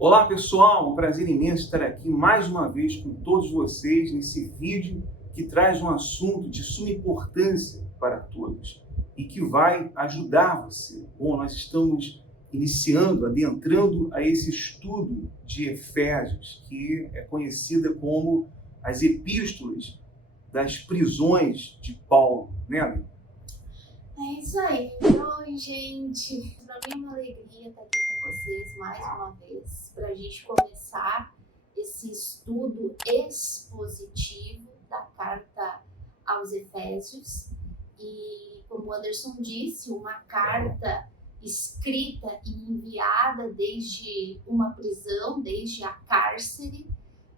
Olá pessoal, um prazer imenso estar aqui mais uma vez com todos vocês nesse vídeo que traz um assunto de suma importância para todos e que vai ajudar você. Bom, nós estamos adentrando a esse estudo de Efésios, que é conhecida como as epístolas das prisões de Paulo, né, amigo? É isso aí. Oi, gente. Para mim é uma alegria estar aqui com vocês mais uma vez para a gente começar esse estudo expositivo da carta aos Efésios. E como o Anderson disse, uma carta escrita e enviada desde uma prisão, desde a cárcere,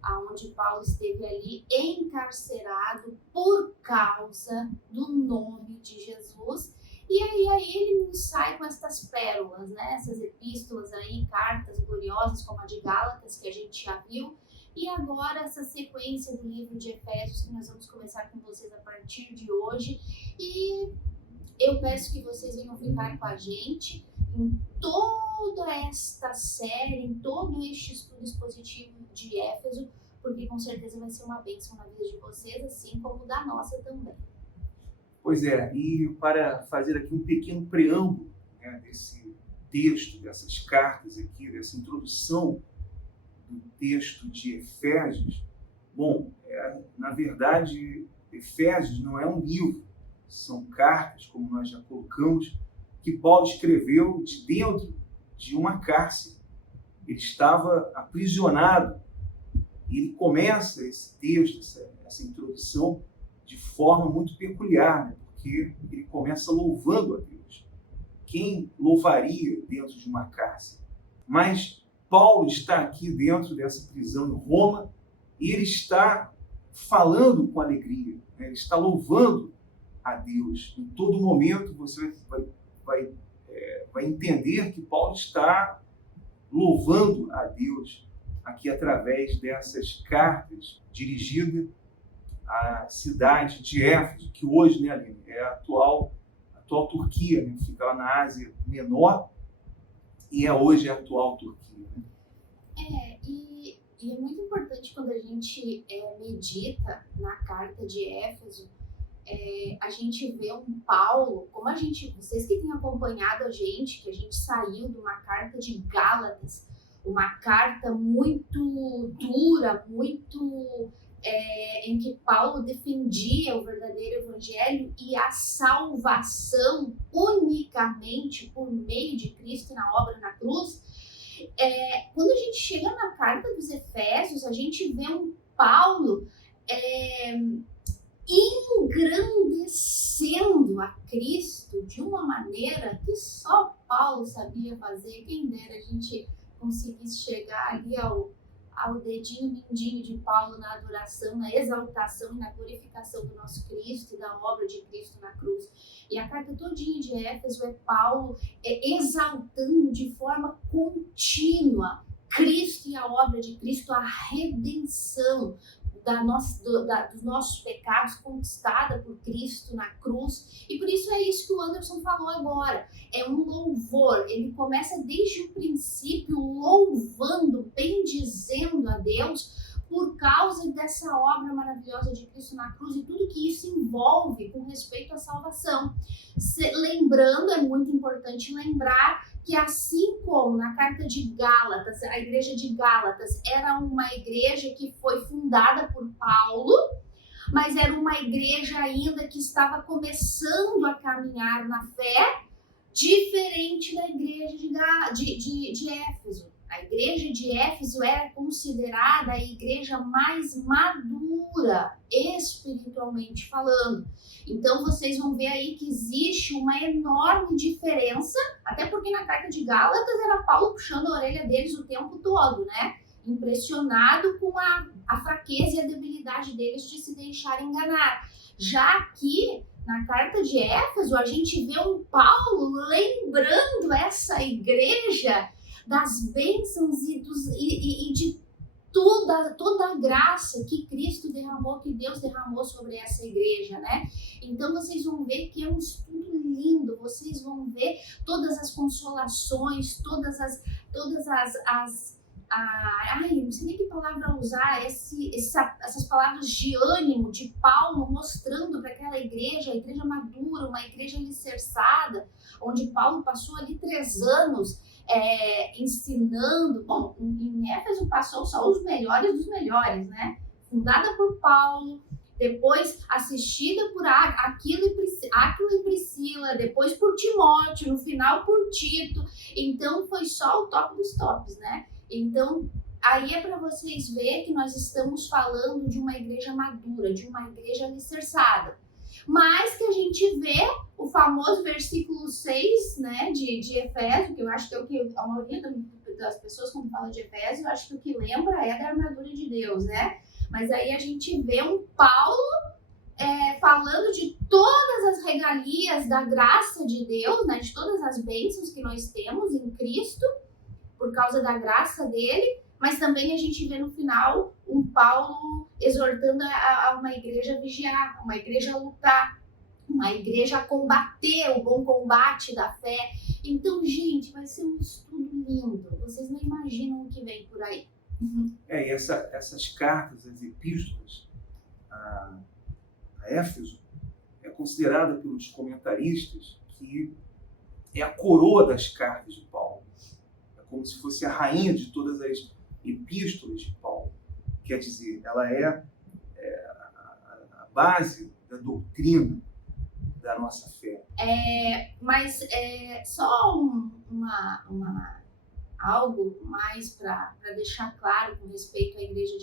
aonde Paulo esteve ali encarcerado por causa do nome de Jesus. E aí ele nos sai com essas pérolas, né? Essas epístolas aí, cartas gloriosas como a de Gálatas, que a gente já viu. E agora essa sequência do livro de Efésios, que nós vamos começar com vocês a partir de hoje. E eu peço que vocês venham ficar com a gente em toda esta série, em todo este estudo expositivo de Éfeso, porque com certeza vai ser uma bênção na vida de vocês, assim como da nossa também. Pois é, e para fazer aqui um pequeno preâmbulo, né, desse texto, dessas cartas aqui, dessa introdução do texto de Efésios, bom, na verdade, Efésios não é um livro, são cartas, como nós já colocamos, que Paulo escreveu de dentro de uma cárcere. Ele estava aprisionado e ele começa esse texto, essa introdução, de forma muito peculiar, né? Porque ele começa louvando a Deus. Quem louvaria dentro de uma cárcere? Mas Paulo está aqui dentro dessa prisão em Roma e ele está falando com alegria, né? Ele está louvando a Deus. Em todo momento você vai entender que Paulo está louvando a Deus aqui através dessas cartas dirigidas à cidade de Éfeso, que hoje, né, Aline, é a atual Turquia, né? Fica lá na Ásia Menor e hoje a atual Turquia. Né? E é muito importante quando a gente medita na carta de Éfeso, a gente vê um Paulo, vocês que têm acompanhado a gente, que a gente saiu de uma carta de Gálatas, uma carta muito dura, em que Paulo defendia o verdadeiro evangelho e a salvação unicamente por meio de Cristo na obra na cruz. Quando a gente chega na carta dos Efésios, a gente vê um Paulo engrandecendo a Cristo de uma maneira que só Paulo sabia fazer. Quem dera a gente conseguisse chegar ali ao dedinho mindinho de Paulo na adoração, na exaltação e na glorificação do nosso Cristo e da obra de Cristo na cruz. E a carta todinha de Éfeso é Paulo exaltando de forma contínua Cristo e a obra de Cristo, a redenção dos nossos pecados conquistada por Cristo na cruz. E por isso é isso que o Anderson falou agora. É um louvor. Ele começa desde o princípio louvando, bendizendo a Deus por causa dessa obra maravilhosa de Cristo na cruz e tudo que isso envolve com respeito à salvação. Lembrando, é muito importante lembrar que assim como na carta de Gálatas, a igreja de Gálatas era uma igreja que foi fundada por Paulo, mas era uma igreja ainda que estava começando a caminhar na fé, diferente da igreja de Éfeso. A igreja de Éfeso era considerada a igreja mais madura, espiritualmente falando. Então vocês vão ver aí que existe uma enorme diferença, até porque na carta de Gálatas era Paulo puxando a orelha deles o tempo todo, né? Impressionado com a fraqueza e a debilidade deles de se deixarem enganar. Já aqui, na carta de Éfeso, a gente vê um Paulo lembrando essa igreja das bênçãos e de toda a graça que Cristo derramou, que Deus derramou sobre essa igreja, né? Então vocês vão ver que é um estudo lindo, vocês vão ver todas as consolações, todas as não sei nem que palavra usar, essas palavras de ânimo de Paulo mostrando para aquela igreja, a igreja madura, uma igreja alicerçada, onde Paulo passou ali 3 anos ensinando. Bom, em Éfeso passou só os melhores dos melhores, né? Fundada por Paulo, depois assistida por Aquila e Priscila, depois por Timóteo, no final por Tito. Então foi só o top dos tops, né? Então aí é para vocês verem que nós estamos falando de uma igreja madura, de uma igreja alicerçada. Mas que a gente vê o famoso versículo 6, né, de Efésios, que eu acho que é o que a maioria das pessoas, quando fala de Efésios, eu acho que o que lembra é da armadura de Deus, né? Mas aí a gente vê um Paulo falando de todas as regalias da graça de Deus, né, de todas as bênçãos que nós temos em Cristo, por causa da graça dele, mas também a gente vê no final um Paulo exortando a uma igreja a vigiar, uma igreja a lutar, uma igreja a combater o bom combate da fé. Então, gente, vai ser um estudo lindo. Vocês não imaginam o que vem por aí. E essas cartas, as epístolas a Éfeso, é considerada pelos comentaristas que é a coroa das cartas de Paulo. É como se fosse a rainha de todas as epístolas de Paulo. Quer dizer, ela é a base da doutrina da nossa fé. Mas só algo mais para deixar claro com respeito à igreja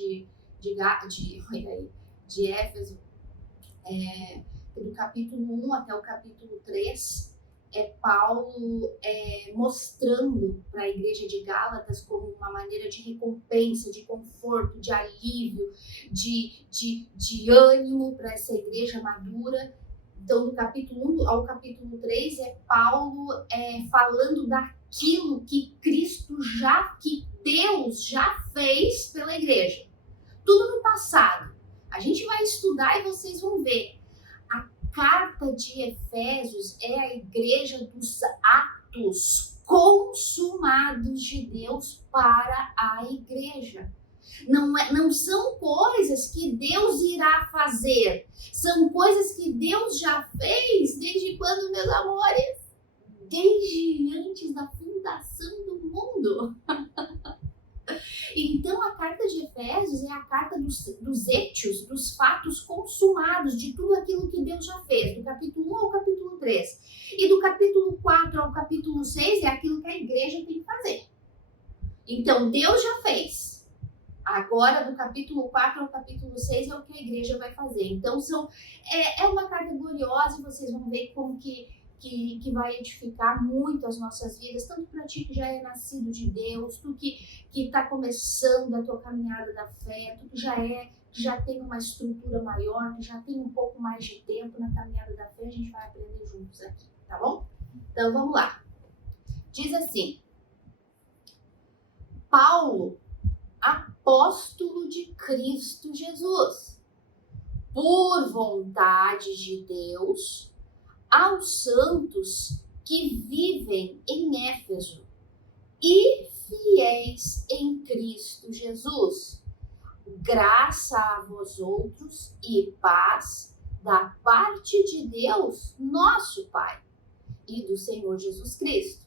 de Éfeso, do capítulo 1 até o capítulo 3, Paulo mostrando para a igreja de Gálatas como uma maneira de recompensa, de conforto, de alívio, de ânimo para essa igreja madura. Então, do capítulo 1 ao capítulo 3 Paulo falando daquilo que que Deus já fez pela igreja. Tudo no passado. A gente vai estudar e vocês vão ver. A carta de Efésios é a igreja dos atos consumados de Deus para a igreja. Não são coisas que Deus irá fazer, são coisas que Deus já fez desde quando, meus amores? Desde antes da fundação do mundo. Então a carta de Efésios é a carta dos hechos, dos fatos consumados, de tudo aquilo que Deus já fez, do capítulo 1 ao capítulo 3. E do capítulo 4 ao capítulo 6 é aquilo que a igreja tem que fazer. Então Deus já fez. Agora, do capítulo 4 ao capítulo 6 é o que a igreja vai fazer. Então, é uma carta gloriosa e vocês vão ver como que vai edificar muito as nossas vidas, tanto para ti que já é nascido de Deus, tu que está começando a tua caminhada da fé, tu que já tem uma estrutura maior, que já tem um pouco mais de tempo na caminhada da fé, a gente vai aprender juntos aqui, tá bom? Então, vamos lá. Diz assim, Paulo, apóstolo de Cristo Jesus, por vontade de Deus, aos santos que vivem em Éfeso e fiéis em Cristo Jesus. Graça a vós outros e paz da parte de Deus, nosso Pai, e do Senhor Jesus Cristo.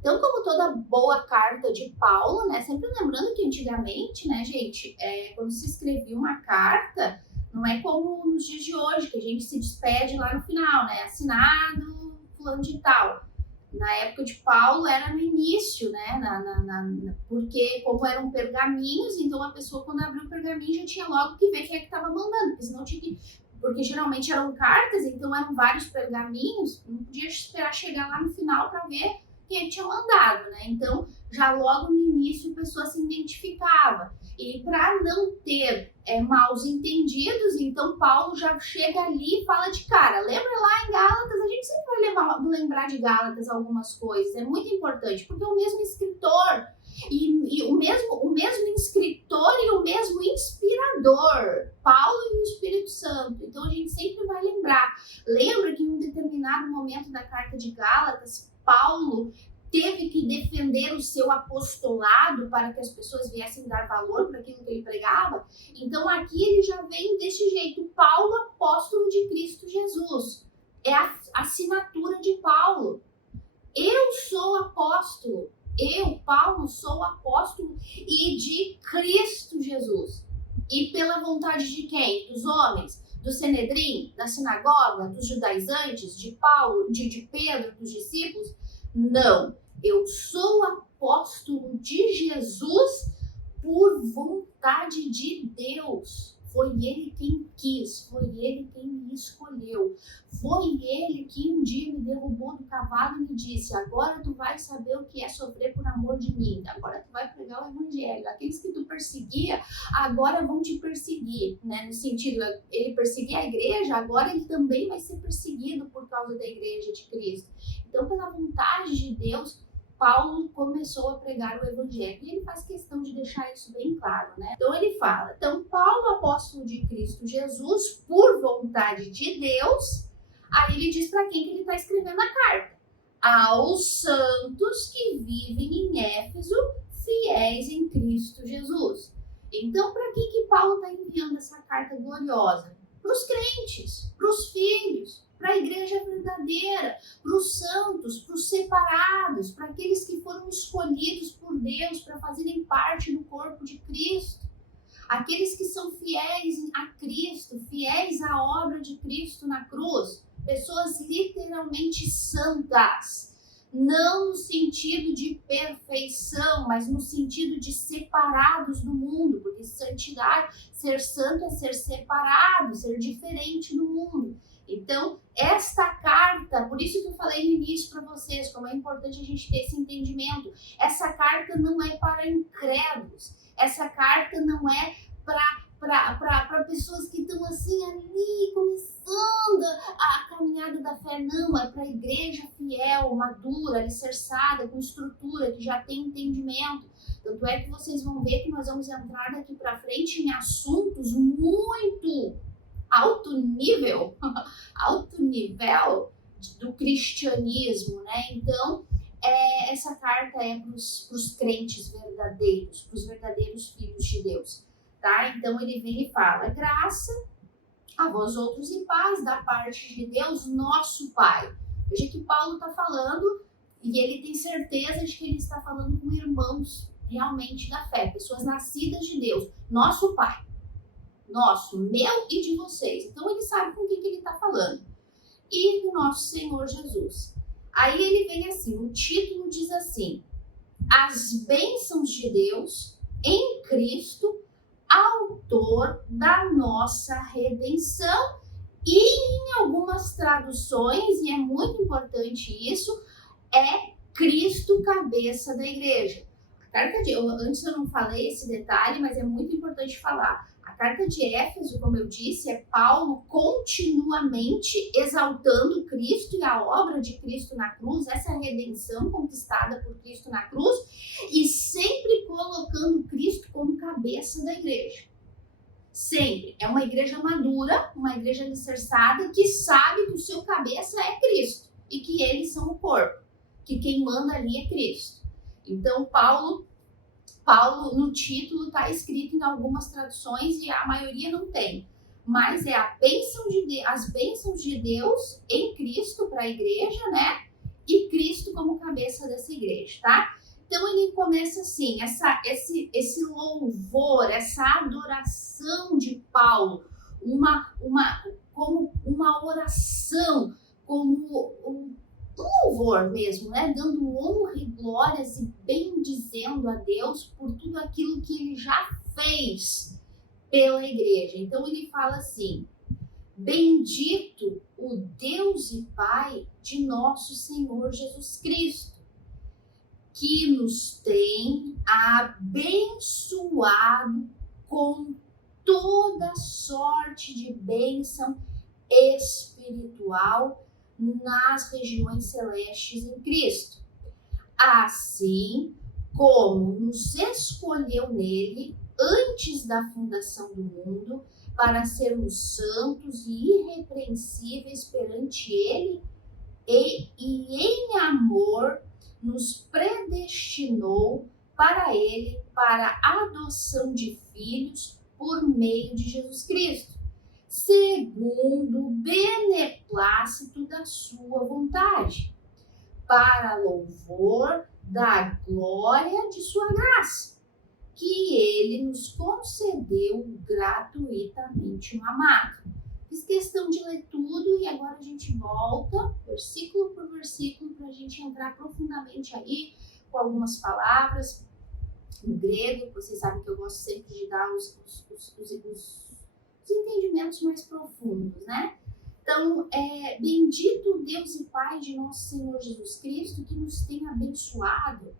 Então, como toda boa carta de Paulo, né, sempre lembrando que antigamente, né, gente, quando se escrevia uma carta, não é como nos dias de hoje, que a gente se despede lá no final, né, assinado fulano de tal. Na época de Paulo era no início, né, porque como eram pergaminhos, então a pessoa quando abriu o pergaminho já tinha logo que ver quem é que estava mandando, porque senão tinha que... Porque geralmente eram cartas, então eram vários pergaminhos, não podia esperar chegar lá no final para ver quem tinha mandado, né? Então, já logo no início a pessoa se identificava. E para não ter maus entendidos, então Paulo já chega ali e fala de cara. Lembra lá em Gálatas? A gente sempre vai lembrar de Gálatas algumas coisas. É muito importante, porque é o mesmo escritor. E o mesmo escritor e o mesmo inspirador, Paulo e o Espírito Santo. Então a gente sempre vai lembrar. Lembra que em um determinado momento da carta de Gálatas, Paulo teve que defender o seu apostolado para que as pessoas viessem dar valor para aquilo que ele pregava. Então aqui ele já vem desse jeito, Paulo, apóstolo de Cristo Jesus. É a assinatura de Paulo. Eu sou apóstolo. Eu, Paulo, sou apóstolo e de Cristo Jesus. E pela vontade de quem? Dos homens? Do Sanedrim? Da sinagoga? Dos judaizantes? De Paulo? De Pedro? Dos discípulos? Não. Eu sou apóstolo de Jesus por vontade de Deus. Foi ele quem quis, foi ele quem me escolheu. Foi ele que um dia me derrubou do cavalo e me disse: agora tu vai saber o que é sofrer por amor de mim. Agora tu vai pregar o evangelho. Aqueles que tu perseguia, agora vão te perseguir. Né? No sentido, ele perseguia a igreja, agora ele também vai ser perseguido por causa da igreja de Cristo. Então, pela vontade de Deus, Paulo começou a pregar o evangelho. E ele faz questão de deixar isso bem claro, né? Então ele fala, então Paulo, apóstolo de Cristo Jesus, por vontade de Deus, aí ele diz para quem que ele está escrevendo a carta. Aos santos que vivem em Éfeso, fiéis em Cristo Jesus. Então, para que Paulo está enviando essa carta gloriosa? Para os crentes, para os filhos, para a igreja verdadeira, para os santos, para os separados, para aqueles que foram escolhidos por Deus para fazerem parte do corpo de Cristo. Aqueles que são fiéis a Cristo, fiéis à obra de Cristo na cruz. Pessoas literalmente santas. Não no sentido de perfeição, mas no sentido de separados do mundo. Porque santidade, ser santo é ser separado, ser diferente do mundo. Então, esta carta, por isso que eu falei no início para vocês, como é importante a gente ter esse entendimento, essa carta não é para incrédulos, essa carta não é para pessoas que estão assim ali, começando a caminhada da fé, não, é para a igreja fiel, madura, alicerçada, com estrutura, que já tem entendimento. Tanto é que vocês vão ver que nós vamos entrar daqui para frente em assuntos muito alto nível do cristianismo, né? Então, essa carta é para os crentes verdadeiros, para os verdadeiros filhos de Deus, tá? Então, ele vem e fala, graça a vós outros e paz da parte de Deus, nosso Pai. Veja que Paulo está falando e ele tem certeza de que ele está falando com irmãos realmente da fé, pessoas nascidas de Deus, nosso Pai. Nosso, meu e de vocês. Então ele sabe com quem que ele está falando. E do nosso Senhor Jesus. Aí ele vem assim, o título diz assim, as bênçãos de Deus em Cristo, autor da nossa redenção. E em algumas traduções, e é muito importante isso, é Cristo cabeça da igreja. Antes eu não falei esse detalhe, mas é muito importante falar. A carta de Éfeso, como eu disse, é Paulo continuamente exaltando Cristo e a obra de Cristo na cruz, essa redenção conquistada por Cristo na cruz, e sempre colocando Cristo como cabeça da igreja. Sempre. É uma igreja madura, uma igreja alicerçada, que sabe que o seu cabeça é Cristo e que eles são o corpo, que quem manda ali é Cristo. Então, Paulo, no título, está escrito em algumas traduções e a maioria não tem. Mas é as bênçãos de Deus em Cristo para a igreja, né? E Cristo como cabeça dessa igreja, tá? Então ele começa assim, esse louvor, essa adoração de Paulo, como uma oração, como um louvor mesmo, né? Dando honra e glórias e bendizendo a Deus por tudo aquilo que ele já fez pela igreja. Então ele fala assim, bendito o Deus e Pai de nosso Senhor Jesus Cristo, que nos tem abençoado com toda sorte de bênção espiritual nas regiões celestes em Cristo. Assim como nos escolheu nele antes da fundação do mundo para sermos santos e irrepreensíveis perante ele e em amor nos predestinou para Ele, para a adoção de filhos por meio de Jesus Cristo, segundo o beneplácito da sua vontade, para louvor da glória de sua graça, que Ele nos concedeu gratuitamente no amado. Fiz questão de ler tudo e agora a gente volta, versículo por versículo, para a gente entrar profundamente aí com algumas palavras em grego. Vocês sabem que eu gosto sempre de dar os entendimentos mais profundos, né? Então, bendito Deus e Pai de nosso Senhor Jesus Cristo, que nos tem abençoado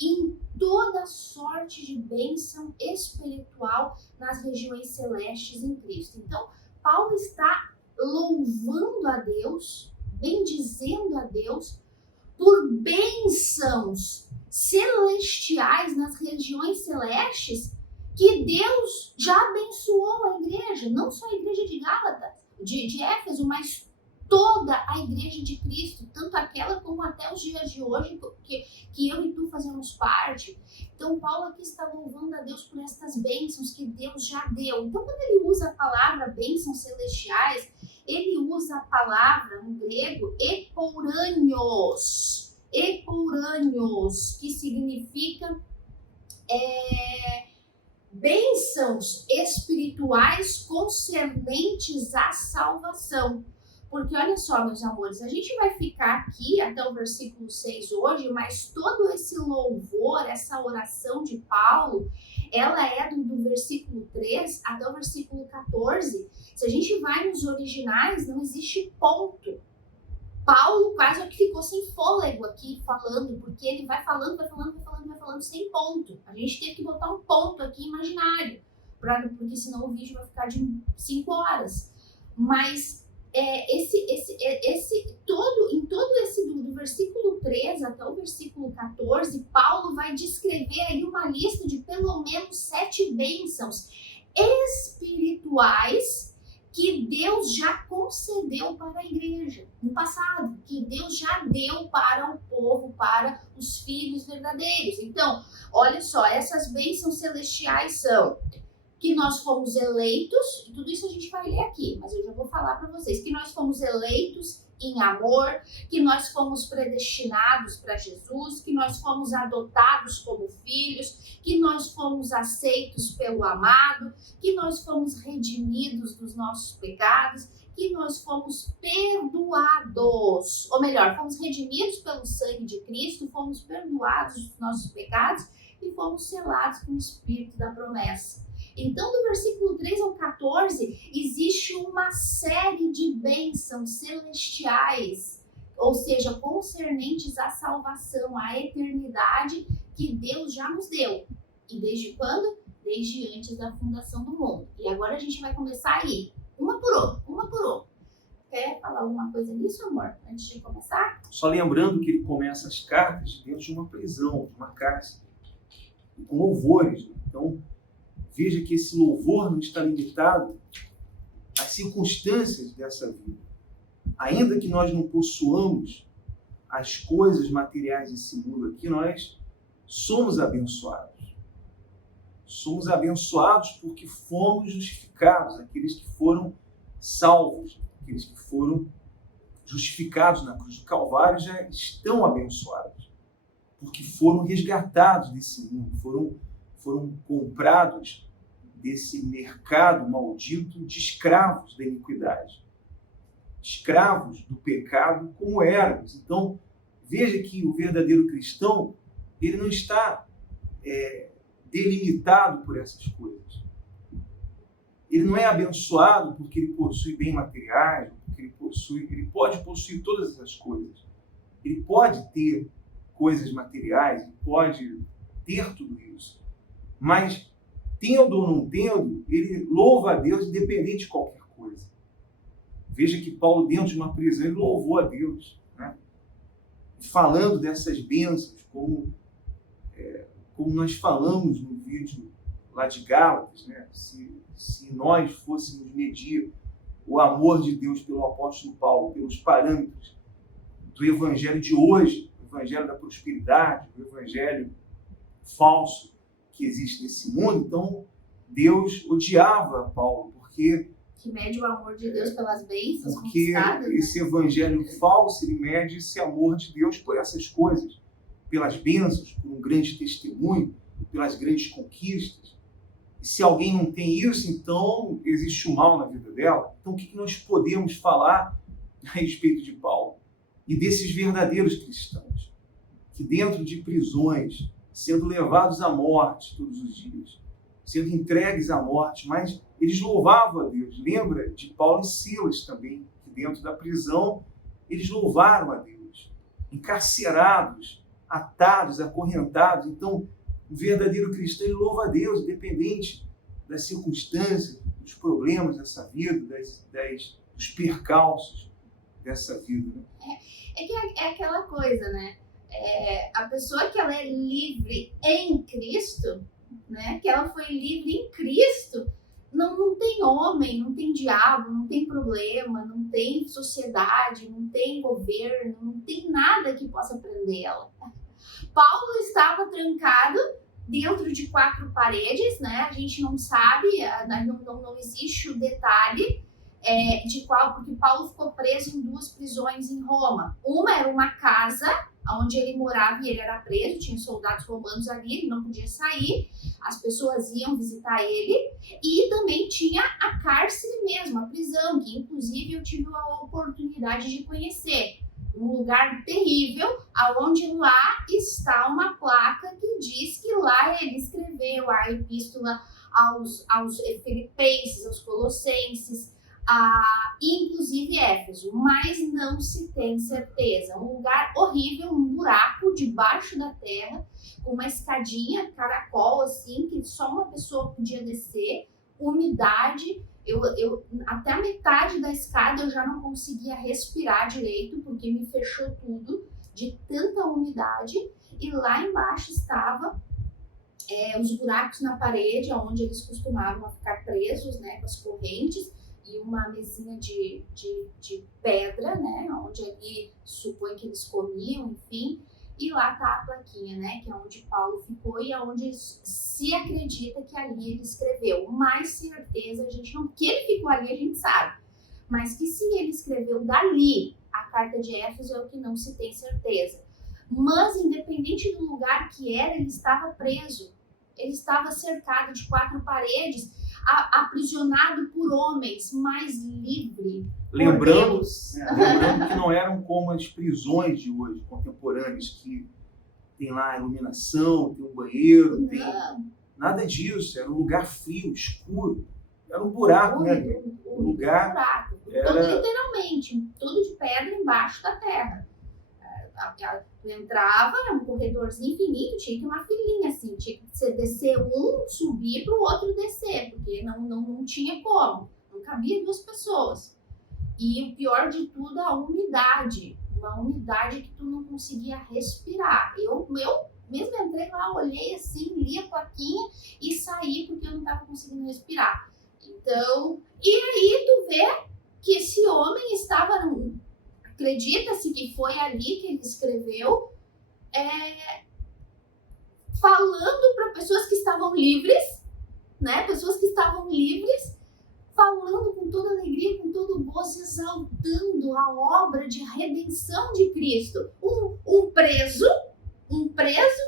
em toda sorte de bênção espiritual nas regiões celestes em Cristo. Então, Paulo está louvando a Deus, bendizendo a Deus por bênçãos celestiais nas regiões celestes que Deus já abençoou a igreja, não só a igreja de Gálatas, de Éfeso, mas toda a igreja de Cristo, tanto aquela como até os dias de hoje, que eu e tu fazemos parte. Então, Paulo aqui está louvando a Deus por estas bênçãos que Deus já deu. Então, quando ele usa a palavra bênçãos celestiais, ele usa a palavra no grego epouranios, que significa bênçãos espirituais concernentes à salvação. Porque olha só, meus amores, a gente vai ficar aqui até o versículo 6 hoje, mas todo esse louvor, essa oração de Paulo, ela é do versículo 3 até o versículo 14. Se a gente vai nos originais, não existe ponto. Paulo quase que ficou sem fôlego aqui falando, porque ele vai falando sem ponto. A gente teve que botar um ponto aqui imaginário, porque senão o vídeo vai ficar de 5 horas. Mas em todo esse do versículo 3 até o versículo 14, Paulo vai descrever aí uma lista de pelo menos 7 bênçãos espirituais que Deus já concedeu para a igreja no passado, que Deus já deu para o povo, para os filhos verdadeiros. Então, olha só, essas bênçãos celestiais são que nós fomos eleitos, e tudo isso a gente vai ler aqui, mas eu já vou falar para vocês, que nós fomos eleitos em amor, que nós fomos predestinados para Jesus, que nós fomos adotados como filhos, que nós fomos aceitos pelo amado, que nós fomos redimidos dos nossos pecados, que nós fomos perdoados, ou melhor, fomos redimidos pelo sangue de Cristo, fomos perdoados dos nossos pecados e fomos selados com o Espírito da promessa. Então, do versículo 3 ao 14, existe uma série de bênçãos celestiais, ou seja, concernentes à salvação, à eternidade que Deus já nos deu. E desde quando? Desde antes da fundação do mundo. E agora a gente vai começar aí, uma por uma. Quer falar alguma coisa nisso, amor, antes de começar? Só lembrando que ele começa as cartas dentro de uma prisão, de uma cárcere, com louvores. Então, veja que esse louvor não está limitado às circunstâncias dessa vida. Ainda que nós não possuamos as coisas materiais desse mundo aqui, nós somos abençoados. Somos abençoados porque fomos justificados. Aqueles que foram salvos, aqueles que foram justificados na cruz do Calvário já estão abençoados. Porque foram resgatados desse mundo, foram comprados desse mercado maldito de escravos da iniquidade, escravos do pecado como éramos. Então, veja que o verdadeiro cristão, ele não está delimitado por essas coisas. Ele não é abençoado porque ele possui bens materiais, porque ele pode possuir todas essas coisas. Ele pode ter coisas materiais, ele pode ter tudo isso. Mas, tendo ou não tendo, ele louva a Deus independente de qualquer coisa. Veja que Paulo, dentro de uma prisão, ele louvou a Deus, né? Falando dessas bênçãos, como nós falamos no vídeo lá de Gálatas, né? Se nós fôssemos medir o amor de Deus pelo apóstolo Paulo, pelos parâmetros do evangelho de hoje, o evangelho da prosperidade, o evangelho falso que existe nesse mundo. Então, Deus odiava Paulo, porque que mede o amor de Deus pelas bênçãos porque conquistadas, esse evangelho falso, ele mede esse amor de Deus por essas coisas, pelas bênçãos, por um grande testemunho, pelas grandes conquistas. E se alguém não tem isso, então existe o mal na vida dela. Então o que nós podemos falar a respeito de Paulo e desses verdadeiros cristãos que dentro de prisões, sendo levados à morte todos os dias, sendo entregues à morte, mas eles louvavam a Deus. Lembra de Paulo e Silas também, que dentro da prisão eles louvaram a Deus, encarcerados, atados, acorrentados. Então, o verdadeiro cristão, ele louva a Deus, independente das circunstâncias, dos problemas dessa vida, dos percalços dessa vida. Né? É aquela coisa, né? A pessoa que ela é livre em Cristo, né? Que ela foi livre em Cristo, não tem homem, não tem diabo, não tem problema, não tem sociedade, não tem governo, não tem nada que possa prender ela. Paulo estava trancado dentro de 4 paredes, né? A gente não sabe, não existe o detalhe de qual, porque Paulo ficou preso em 2 prisões em Roma. Uma era uma casa onde ele morava e ele era preso, tinha soldados romanos ali, ele não podia sair, as pessoas iam visitar ele, e também tinha a cárcere mesmo, a prisão, que inclusive eu tive a oportunidade de conhecer. Um lugar terrível, aonde lá está uma placa que diz que lá ele escreveu a epístola aos Filipenses, aos Colossenses, inclusive Éfeso, mas não se tem certeza. Um lugar horrível, um buraco debaixo da terra, com uma escadinha, caracol, assim, que só uma pessoa podia descer, umidade. Eu até a metade da escada eu já não conseguia respirar direito, porque me fechou tudo de tanta umidade. E lá embaixo estava os buracos na parede, onde eles costumavam ficar presos, né, com as correntes, e uma mesinha de pedra, né, onde ali supõe que eles comiam, enfim. E lá tá a plaquinha, né, que é onde Paulo ficou e é onde se acredita que ali ele escreveu. Mais certeza, a gente não, que ele ficou ali, a gente sabe. Mas que se ele escreveu dali a carta de Éfeso é o que não se tem certeza. Mas, independente do lugar que era, ele estava preso. Ele estava cercado de 4 paredes, aprisionado por homens, mas livre. Lembrando que não eram como as prisões de hoje, contemporâneas, que tem lá iluminação, tem um banheiro, tem nada disso. Era um lugar frio, escuro. Era um buraco, né? Um lugar. Era... Literalmente, tudo de pedra embaixo da terra. Tu entrava, era um corredorzinho infinito, tinha que ter uma filinha assim, tinha que você descer um, subir para o outro descer, porque não tinha como, não cabia 2 pessoas. E o pior de tudo, a umidade, uma umidade que tu não conseguia respirar. Eu mesmo entrei lá, olhei assim, li a plaquinha e saí porque eu não estava conseguindo respirar. Então, e aí tu vê que esse homem estava... Acredita-se que foi ali que ele escreveu, falando para pessoas que estavam livres, né? Pessoas que estavam livres, falando com toda alegria, com todo gozo, exaltando a obra de redenção de Cristo. Um preso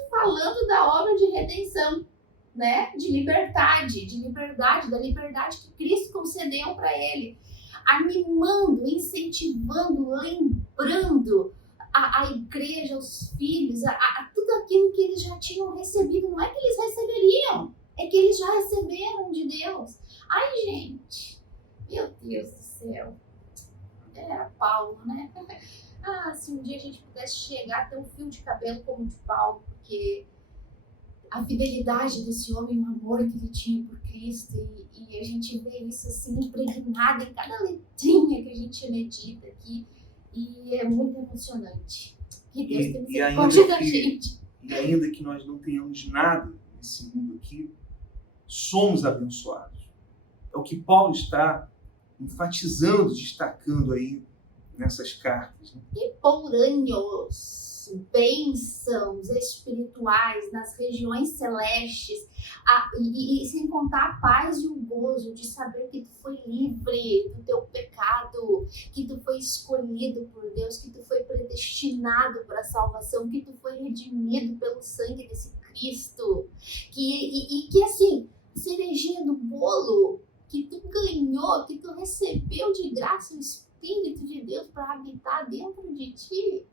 falando da obra de redenção, né? De liberdade, da liberdade que Cristo concedeu para ele. Animando, incentivando, lembrando a igreja, os filhos, a tudo aquilo que eles já tinham recebido. Não é que eles receberiam, é que eles já receberam de Deus. Ai, gente, meu Deus do céu. Era Paulo, né? Se um dia a gente pudesse chegar a ter um fio de cabelo como o de Paulo, porque a fidelidade desse homem, o amor que ele tinha por Cristo, e a gente vê isso assim impregnado em cada letrinha que a gente medita aqui, e é muito emocionante. Que Deus tem misericórdia da gente. E ainda que nós não tenhamos nada nesse mundo aqui, somos abençoados. É o que Paulo está enfatizando, destacando aí nessas cartas. Né? E porânhos. bênçãos espirituais nas regiões celestes, e sem contar a paz e o gozo de saber que tu foi livre do teu pecado, que tu foi escolhido por Deus, que tu foi predestinado para a salvação, que tu foi redimido pelo sangue desse Cristo, que assim, cerejinha do bolo, que tu ganhou, que tu recebeu de graça o Espírito de Deus para habitar dentro de ti,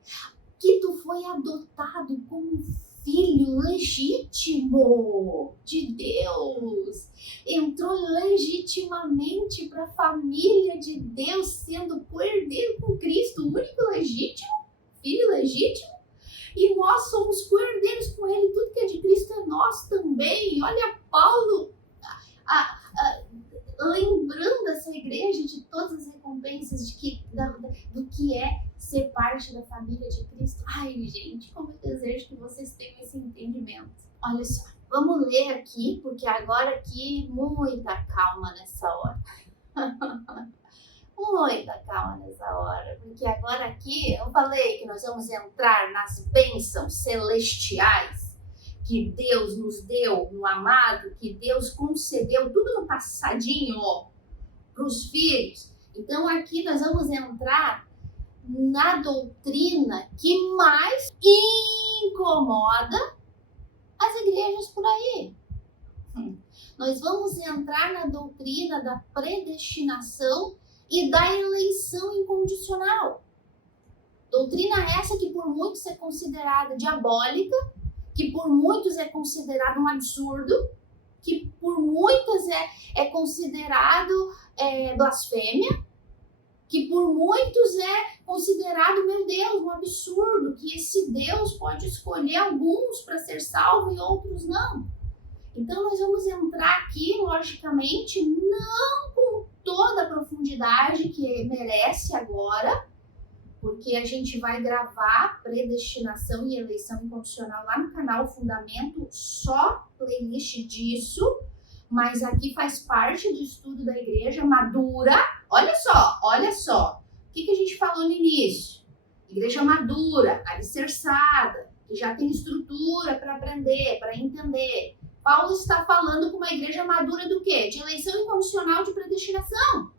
que tu foi adotado como filho legítimo de Deus, entrou legitimamente para a família de Deus, sendo coerdeiro com Cristo, o único legítimo, filho legítimo, e nós somos coerdeiros com Ele, tudo que é de Cristo é nosso também. Olha Paulo lembrando essa igreja de todas as recompensas do que é ser parte da família de Cristo. Ai, gente, como eu desejo que vocês tenham esse entendimento. Olha só, vamos ler aqui, porque agora aqui muita calma nessa hora. Muita calma nessa hora, porque agora aqui eu falei que nós vamos entrar nas bênçãos celestiais que Deus nos deu no amado, que Deus concedeu tudo no passadinho para os filhos. Então aqui nós vamos entrar na doutrina que mais incomoda as igrejas por aí. Nós vamos entrar na doutrina da predestinação e da eleição incondicional. Doutrina essa que por muitos é considerada diabólica, que por muitos é considerado um absurdo, que por muitas é considerado blasfêmia, que por muitos é considerado, meu Deus, um absurdo, que esse Deus pode escolher alguns para ser salvo e outros não. Então nós vamos entrar aqui, logicamente, não com toda a profundidade que merece agora, porque a gente vai gravar predestinação e eleição incondicional lá no canal Fundamento, só playlist disso, mas aqui faz parte do estudo da igreja madura. Olha só, o que a gente falou no início? Igreja madura, alicerçada, que já tem estrutura para aprender, para entender. Paulo está falando com uma igreja madura do quê? De eleição incondicional de predestinação.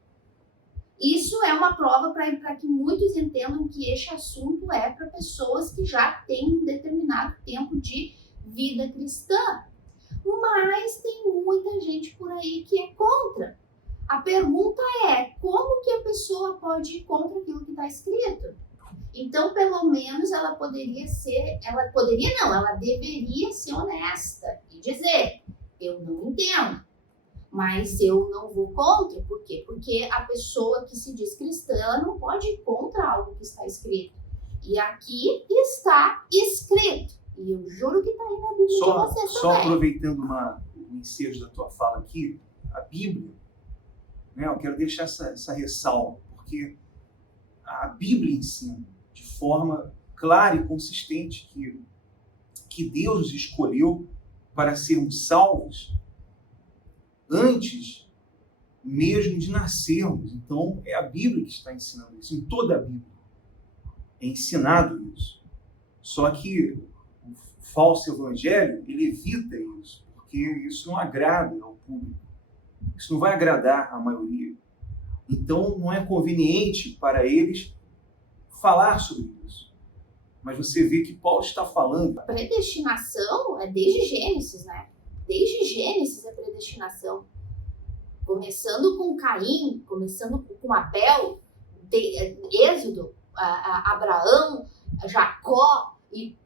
Isso é uma prova para que muitos entendam que este assunto é para pessoas que já têm um determinado tempo de vida cristã. Mas tem muita gente por aí que é contra. A pergunta é, como que a pessoa pode ir contra aquilo que está escrito? Então, pelo menos, ela deveria ser honesta e dizer, eu não entendo. Mas eu não vou contra, por quê? Porque a pessoa que se diz cristã, ela não pode ir contra algo que está escrito. E aqui está escrito. E eu juro que está aí na Bíblia de vocês também. Só aproveitando o ensejo da tua fala aqui, a Bíblia, né, eu quero deixar essa ressalva, porque a Bíblia ensina de forma clara e consistente que Deus nos escolheu para sermos salvos antes mesmo de nascermos. Então, é a Bíblia que está ensinando isso. Em toda a Bíblia é ensinado isso. Só que o falso evangelho, ele evita isso, porque isso não agrada ao público. Isso não vai agradar a maioria. Então, não é conveniente para eles falar sobre isso. Mas você vê que Paulo está falando. A predestinação é desde Gênesis, né? Desde Gênesis é predestinação. Começando com Caim, começando com Abel, Êxodo, Abraão, Jacó. E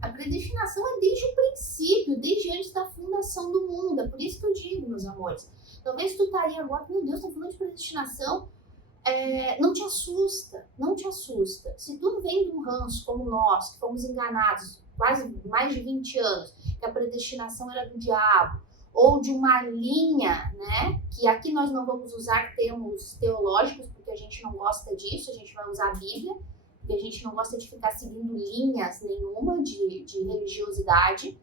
a predestinação é desde o princípio, desde antes da fundação do mundo. É por isso que eu digo, meus amores. Talvez tu tá aí agora, meu Deus, tá falando de predestinação. Não te assusta, não te assusta. Se tu vem de um ranço como nós, que fomos enganados quase mais de 20 anos, que a predestinação era do diabo, ou de uma linha, né, que aqui nós não vamos usar termos teológicos, porque a gente não gosta disso, a gente vai usar a Bíblia, porque a gente não gosta de ficar seguindo linhas nenhuma de religiosidade.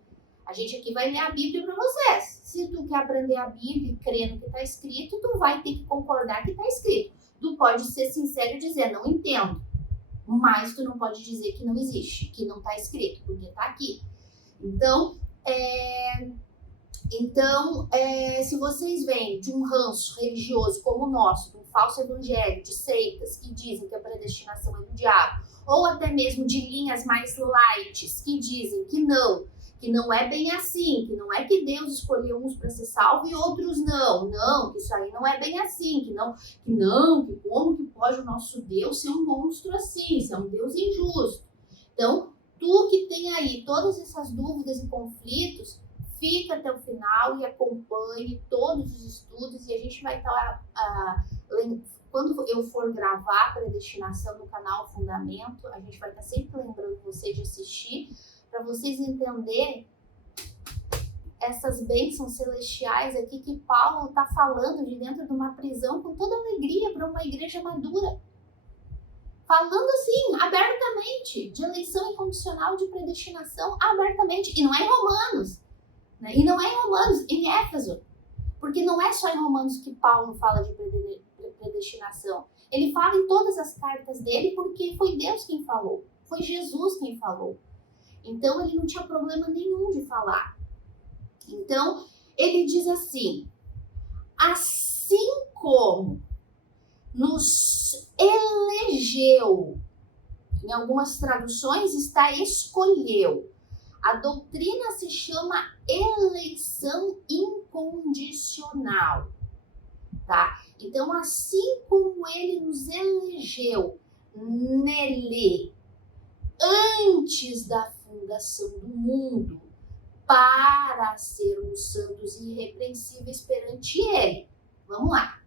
A gente aqui vai ler a Bíblia para vocês. Se tu quer aprender a Bíblia e crer no que está escrito, tu vai ter que concordar que está escrito. Tu pode ser sincero e dizer, não entendo. Mas tu não pode dizer que não existe, que não está escrito, porque está aqui. Então, se vocês vêm de um ranço religioso como o nosso, de um falso evangelho, de seitas que dizem que a predestinação é do diabo, ou até mesmo de linhas mais light que dizem que não é bem assim, que não é que Deus escolheu uns para ser salvo e outros não, que isso aí não é bem assim, que como que pode o nosso Deus ser um monstro assim, ser um Deus injusto. Então, tu que tem aí todas essas dúvidas e conflitos, fica até o final e acompanhe todos os estudos e a gente vai estar, quando eu for gravar a predestinação no canal Fundamento, a gente vai estar sempre lembrando vocês de assistir, para vocês entenderem essas bênçãos celestiais aqui que Paulo está falando de dentro de uma prisão com toda alegria para uma igreja madura. Falando assim, abertamente, de eleição incondicional, de predestinação, abertamente. E não é em Romanos. Né? E não é em Romanos, em Éfeso. Porque não é só em Romanos que Paulo fala de predestinação. Ele fala em todas as cartas dele porque foi Deus quem falou. Foi Jesus quem falou. Então, ele não tinha problema nenhum de falar. Então, ele diz assim, assim como nos elegeu, em algumas traduções está escolheu. A doutrina se chama eleição incondicional, tá? Então, assim como ele nos elegeu nele, antes da fundação do mundo, para sermos santos e irrepreensíveis perante ele. Vamos lá.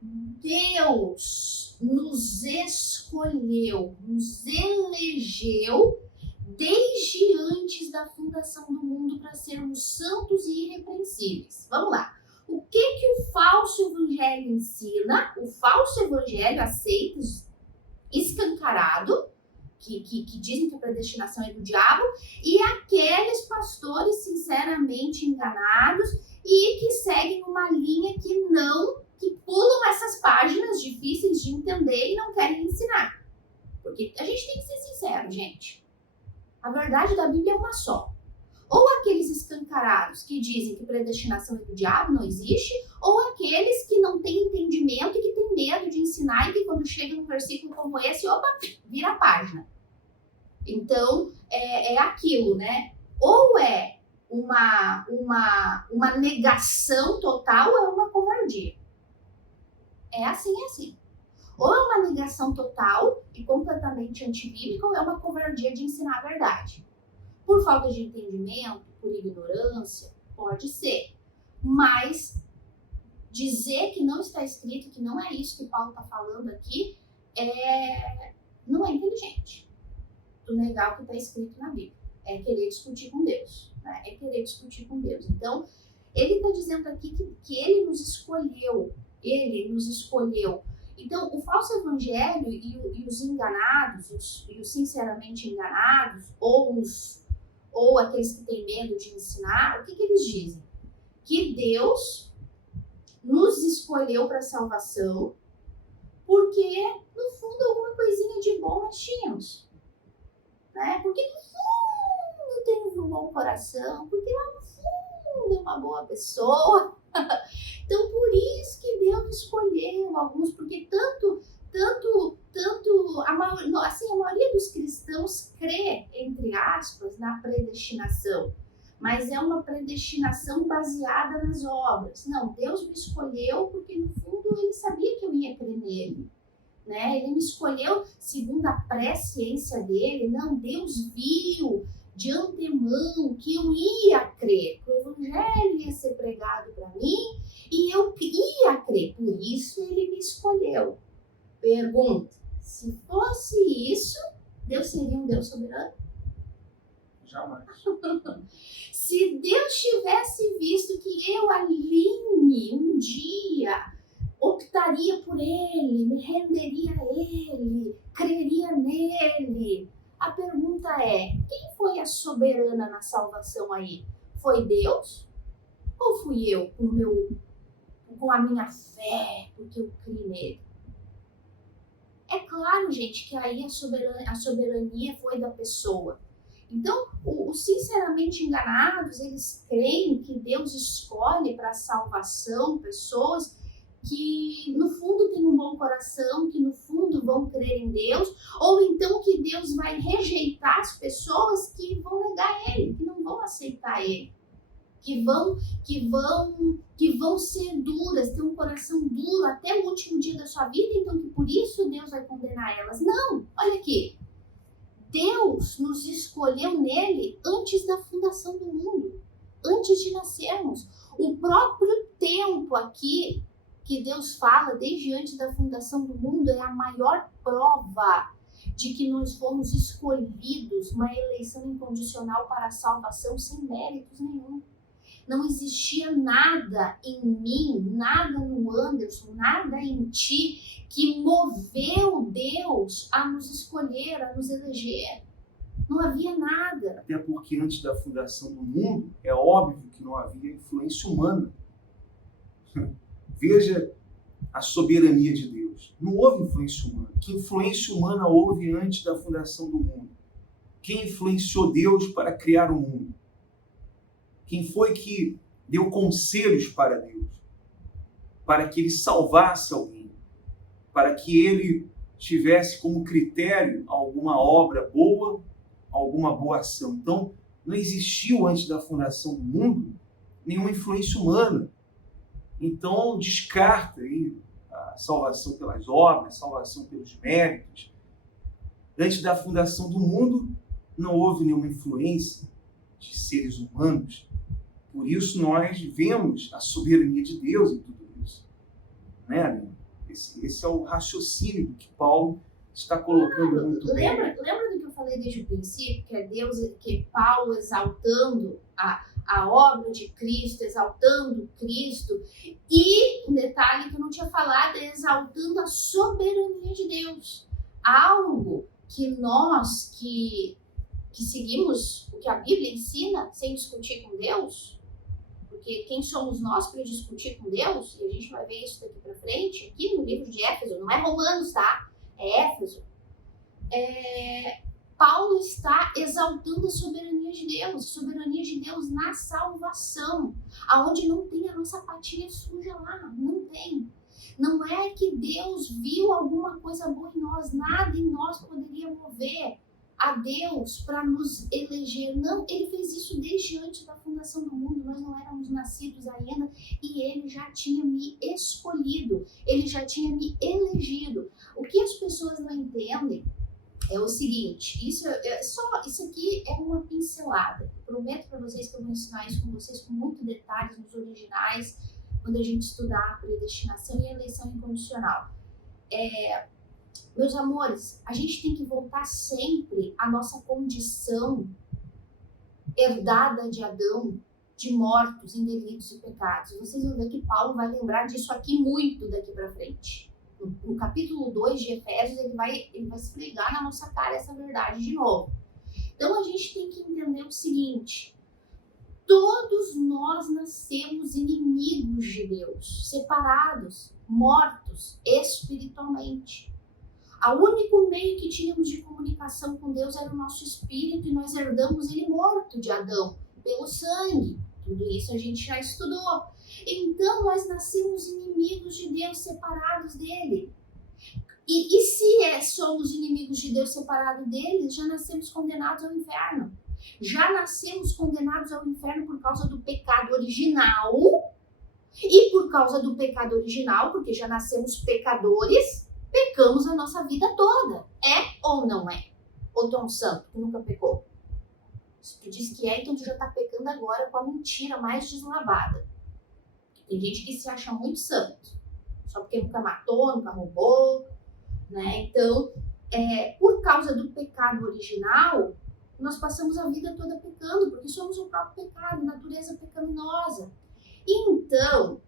Deus nos escolheu, nos elegeu desde antes da fundação do mundo para sermos santos e irrepreensíveis. Vamos lá. O que o falso evangelho ensina? O falso evangelho aceita escancarado, que dizem que a predestinação é do diabo, e aqueles pastores sinceramente enganados e que seguem uma linha que pulam essas páginas difíceis de entender e não querem ensinar. Porque a gente tem que ser sincero, gente. A verdade da Bíblia é uma só. Ou aqueles escancarados que dizem que predestinação é do diabo, não existe, ou aqueles que não têm entendimento e que têm medo de ensinar e que quando chega num versículo como esse, vira a página. Então, é aquilo, né? Ou é uma negação total ou é uma covardia. É assim. Ou é uma negação total e completamente antibíblica ou é uma covardia de ensinar a verdade. Por falta de entendimento, por ignorância, pode ser. Mas dizer que não está escrito, que não é isso que Paulo está falando aqui, não é inteligente. Tu negar o que está escrito na Bíblia. É querer discutir com Deus. Né? É querer discutir com Deus. Então, ele está dizendo aqui que ele nos escolheu. Ele nos escolheu. Então, o falso evangelho e os enganados, e os sinceramente enganados, ou aqueles que têm medo de ensinar, o que eles dizem? Que Deus nos escolheu para a salvação porque, no fundo, alguma coisinha de bom nós tínhamos. Né? Porque, no fundo, temos um bom coração, porque lá no fundo é uma boa pessoa. Então, por isso que Deus escolheu alguns, porque a maioria dos cristãos crê, entre aspas, na predestinação, mas é uma predestinação baseada nas obras. Não, Deus me escolheu porque, no fundo, ele sabia que eu ia crer nele. Né? Ele me escolheu segundo a presciência dele. Não, Deus viu de antemão que eu ia crer, que o evangelho ia ser pregado para mim e eu ia crer, por isso ele me escolheu. Pergunta, se fosse isso, Deus seria um Deus soberano? Jamais. Se Deus tivesse visto que eu, Aline, um dia optaria por ele, me renderia a ele, creria nele, a pergunta é, quem foi a soberana na salvação aí? Foi Deus? Ou fui eu com a minha fé, porque eu criei nele? É claro, gente, que aí a soberania foi da pessoa. Então, os sinceramente enganados, eles creem que Deus escolhe para a salvação pessoas que no fundo têm um bom coração, que no fundo vão crer em Deus, ou então que Deus vai rejeitar as pessoas que vão negar Ele, que não vão aceitar Ele, que vão ser duras, ter um coração duro até o último dia da sua vida, então que por isso Deus vai condenar elas. Não, olha aqui. Deus nos escolheu nele antes da fundação do mundo, antes de nascermos. O próprio tempo aqui que Deus fala desde antes da fundação do mundo é a maior prova de que nós fomos escolhidos, uma eleição incondicional para a salvação sem méritos nenhum. Não existia nada em mim, nada no Anderson, nada em ti que moveu Deus a nos escolher, a nos eleger. Não havia nada. Até porque antes da fundação do mundo, é óbvio que não havia influência humana. Veja a soberania de Deus. Não houve influência humana. Que influência humana houve antes da fundação do mundo? Quem influenciou Deus para criar o mundo? Quem foi que deu conselhos para Deus? Para que ele salvasse alguém? Para que ele tivesse como critério alguma obra boa, alguma boa ação? Então, não existiu antes da fundação do mundo nenhuma influência humana. Então, descarta aí a salvação pelas obras, a salvação pelos méritos. Antes da fundação do mundo, não houve nenhuma influência de seres humanos. Por isso, nós vemos a soberania de Deus em tudo isso. Né? Esse é o raciocínio que Paulo está colocando muito bem. Lembra do que eu falei desde o princípio, que é Deus, que é Paulo exaltando a obra de Cristo, exaltando Cristo, e um detalhe que eu não tinha falado, é exaltando a soberania de Deus. Algo que nós que seguimos o que a Bíblia ensina sem discutir com Deus, porque quem somos nós para discutir com Deus? E a gente vai ver isso daqui para frente, aqui no livro de Éfeso, não é Romanos, tá? É Éfeso. Paulo está exaltando a soberania de Deus na salvação, aonde não tem a nossa patinha suja lá, não tem. Não é que Deus viu alguma coisa boa em nós, nada em nós poderia mover a Deus para nos eleger. Não, ele fez isso desde antes da fundação do mundo, nós não éramos nascidos ainda e ele já tinha me escolhido, ele já tinha me elegido. O que as pessoas não entendem é o seguinte, isso aqui é uma pincelada. Eu prometo para vocês que eu vou ensinar isso com vocês com muito detalhes nos originais, quando a gente estudar a predestinação e a eleição incondicional. Meus amores, a gente tem que voltar sempre à nossa condição herdada de Adão, de mortos em delitos e pecados. Vocês vão ver que Paulo vai lembrar disso aqui muito daqui para frente. No capítulo 2 de Efésios, ele vai esfregar na nossa cara essa verdade de novo. Então, a gente tem que entender o seguinte: todos nós nascemos inimigos de Deus, separados, mortos espiritualmente. O único meio que tínhamos de comunicação com Deus era o nosso espírito e nós herdamos ele morto de Adão, pelo sangue. Tudo isso a gente já estudou. Então, nós nascemos inimigos de Deus, separados dele. E se somos inimigos de Deus, separados dele, já nascemos condenados ao inferno. Já nascemos condenados ao inferno por causa do pecado original. E por causa do pecado original, porque já nascemos pecadores, pecamos a nossa vida toda. É ou não é? Ou tu é um santo que nunca pecou? Se tu diz que é, então tu já tá pecando agora com a mentira mais deslavada. Tem gente que se acha muito santo, só porque nunca matou, nunca roubou, né? Então, por causa do pecado original, nós passamos a vida toda pecando, porque somos o próprio pecado, natureza pecaminosa. Então,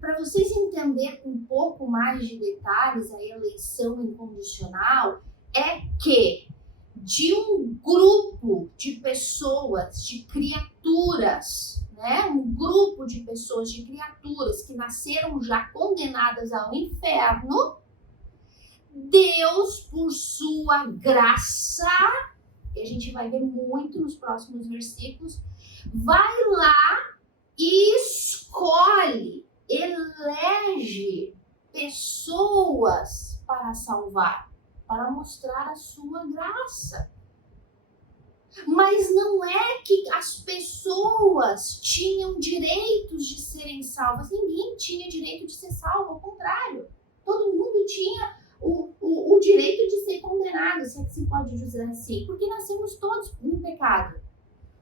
para vocês entenderem com um pouco mais de detalhes a eleição incondicional, é que de um grupo de pessoas, de criaturas, né? Um grupo de pessoas, de criaturas que nasceram já condenadas ao inferno, Deus, por sua graça, que a gente vai ver muito nos próximos versículos, vai lá e escolhe, elege pessoas para salvar, para mostrar a sua graça. Mas não é que as pessoas tinham direitos de serem salvas. Ninguém tinha direito de ser salvo, ao contrário. Todo mundo tinha o direito de ser condenado, se é que se pode dizer assim. Porque nascemos todos em pecado.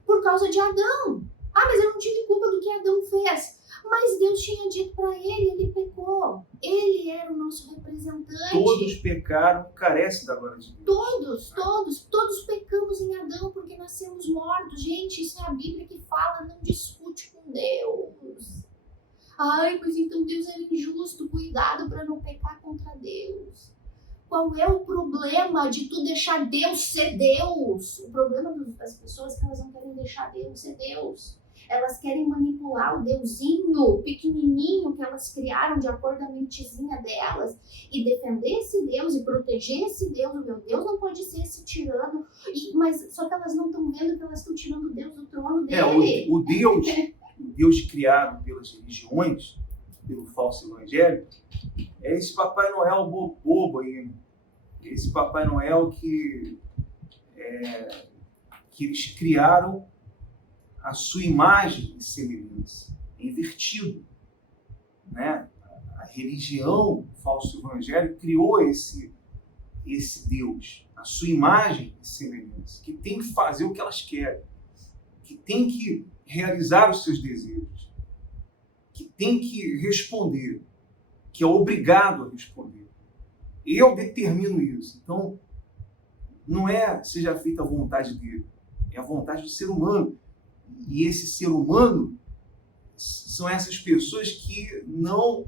Por causa de Adão. Ah, mas eu não tive culpa do que Adão fez. Mas Deus tinha dito para ele pecou. Ele era o nosso representante. Todos pecaram, carecem da glória de Deus. Todos pecamos em Adão porque nascemos mortos. Gente, isso é a Bíblia que fala, não discute com Deus. Ai, mas então Deus era injusto, cuidado para não pecar contra Deus. Qual é o problema de tu deixar Deus ser Deus? O problema das pessoas é que elas não querem deixar Deus ser Deus. Elas querem manipular o deusinho pequenininho que elas criaram de acordo com a mentezinha delas e defender esse Deus e proteger esse Deus. O meu Deus não pode ser esse tirano. Mas só que elas não estão vendo que elas estão tirando o Deus do trono dele. O Deus criado pelas religiões, pelo falso evangelho, é esse Papai Noel bobo aí. Esse Papai Noel que eles criaram a sua imagem e semelhança, é invertido, né? A religião, o falso evangelho, criou esse Deus, a sua imagem e semelhança, que tem que fazer o que elas querem, que tem que realizar os seus desejos, que tem que responder, que é obrigado a responder. Eu determino isso. Então, não seja feita a vontade dele, é a vontade do ser humano. E esse ser humano são essas pessoas que não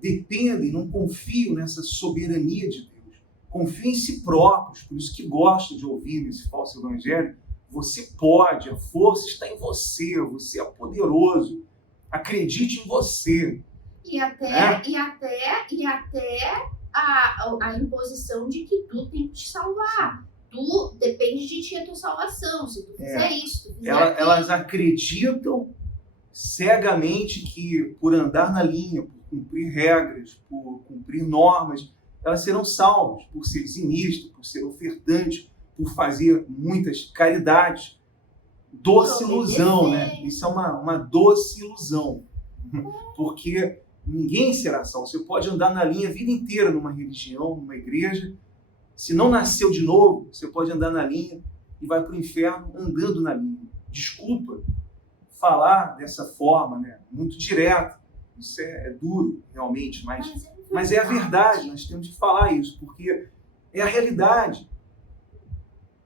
dependem, não confiam nessa soberania de Deus. Confiam em si próprios, por isso que gostam de ouvir esse falso evangelho. Você pode, a força está em você, você é poderoso. Acredite em você. E até a imposição de que tu tem que te salvar. Depende de ti a tua salvação, se tu fizer isso. Tu fizer elas acreditam cegamente que por andar na linha, por cumprir regras, por cumprir normas, elas serão salvas, por ser dizimista, por ser ofertante, por fazer muitas caridades. Doce ilusão, né? Isso é uma doce ilusão. Porque ninguém será salvo. Você pode andar na linha a vida inteira numa religião, numa igreja. Se não nasceu de novo, você pode andar na linha e vai para o inferno andando na linha. Desculpa falar dessa forma, né? Muito direto. Isso é duro, realmente, mas é a verdade. Nós temos que falar isso, porque é a realidade.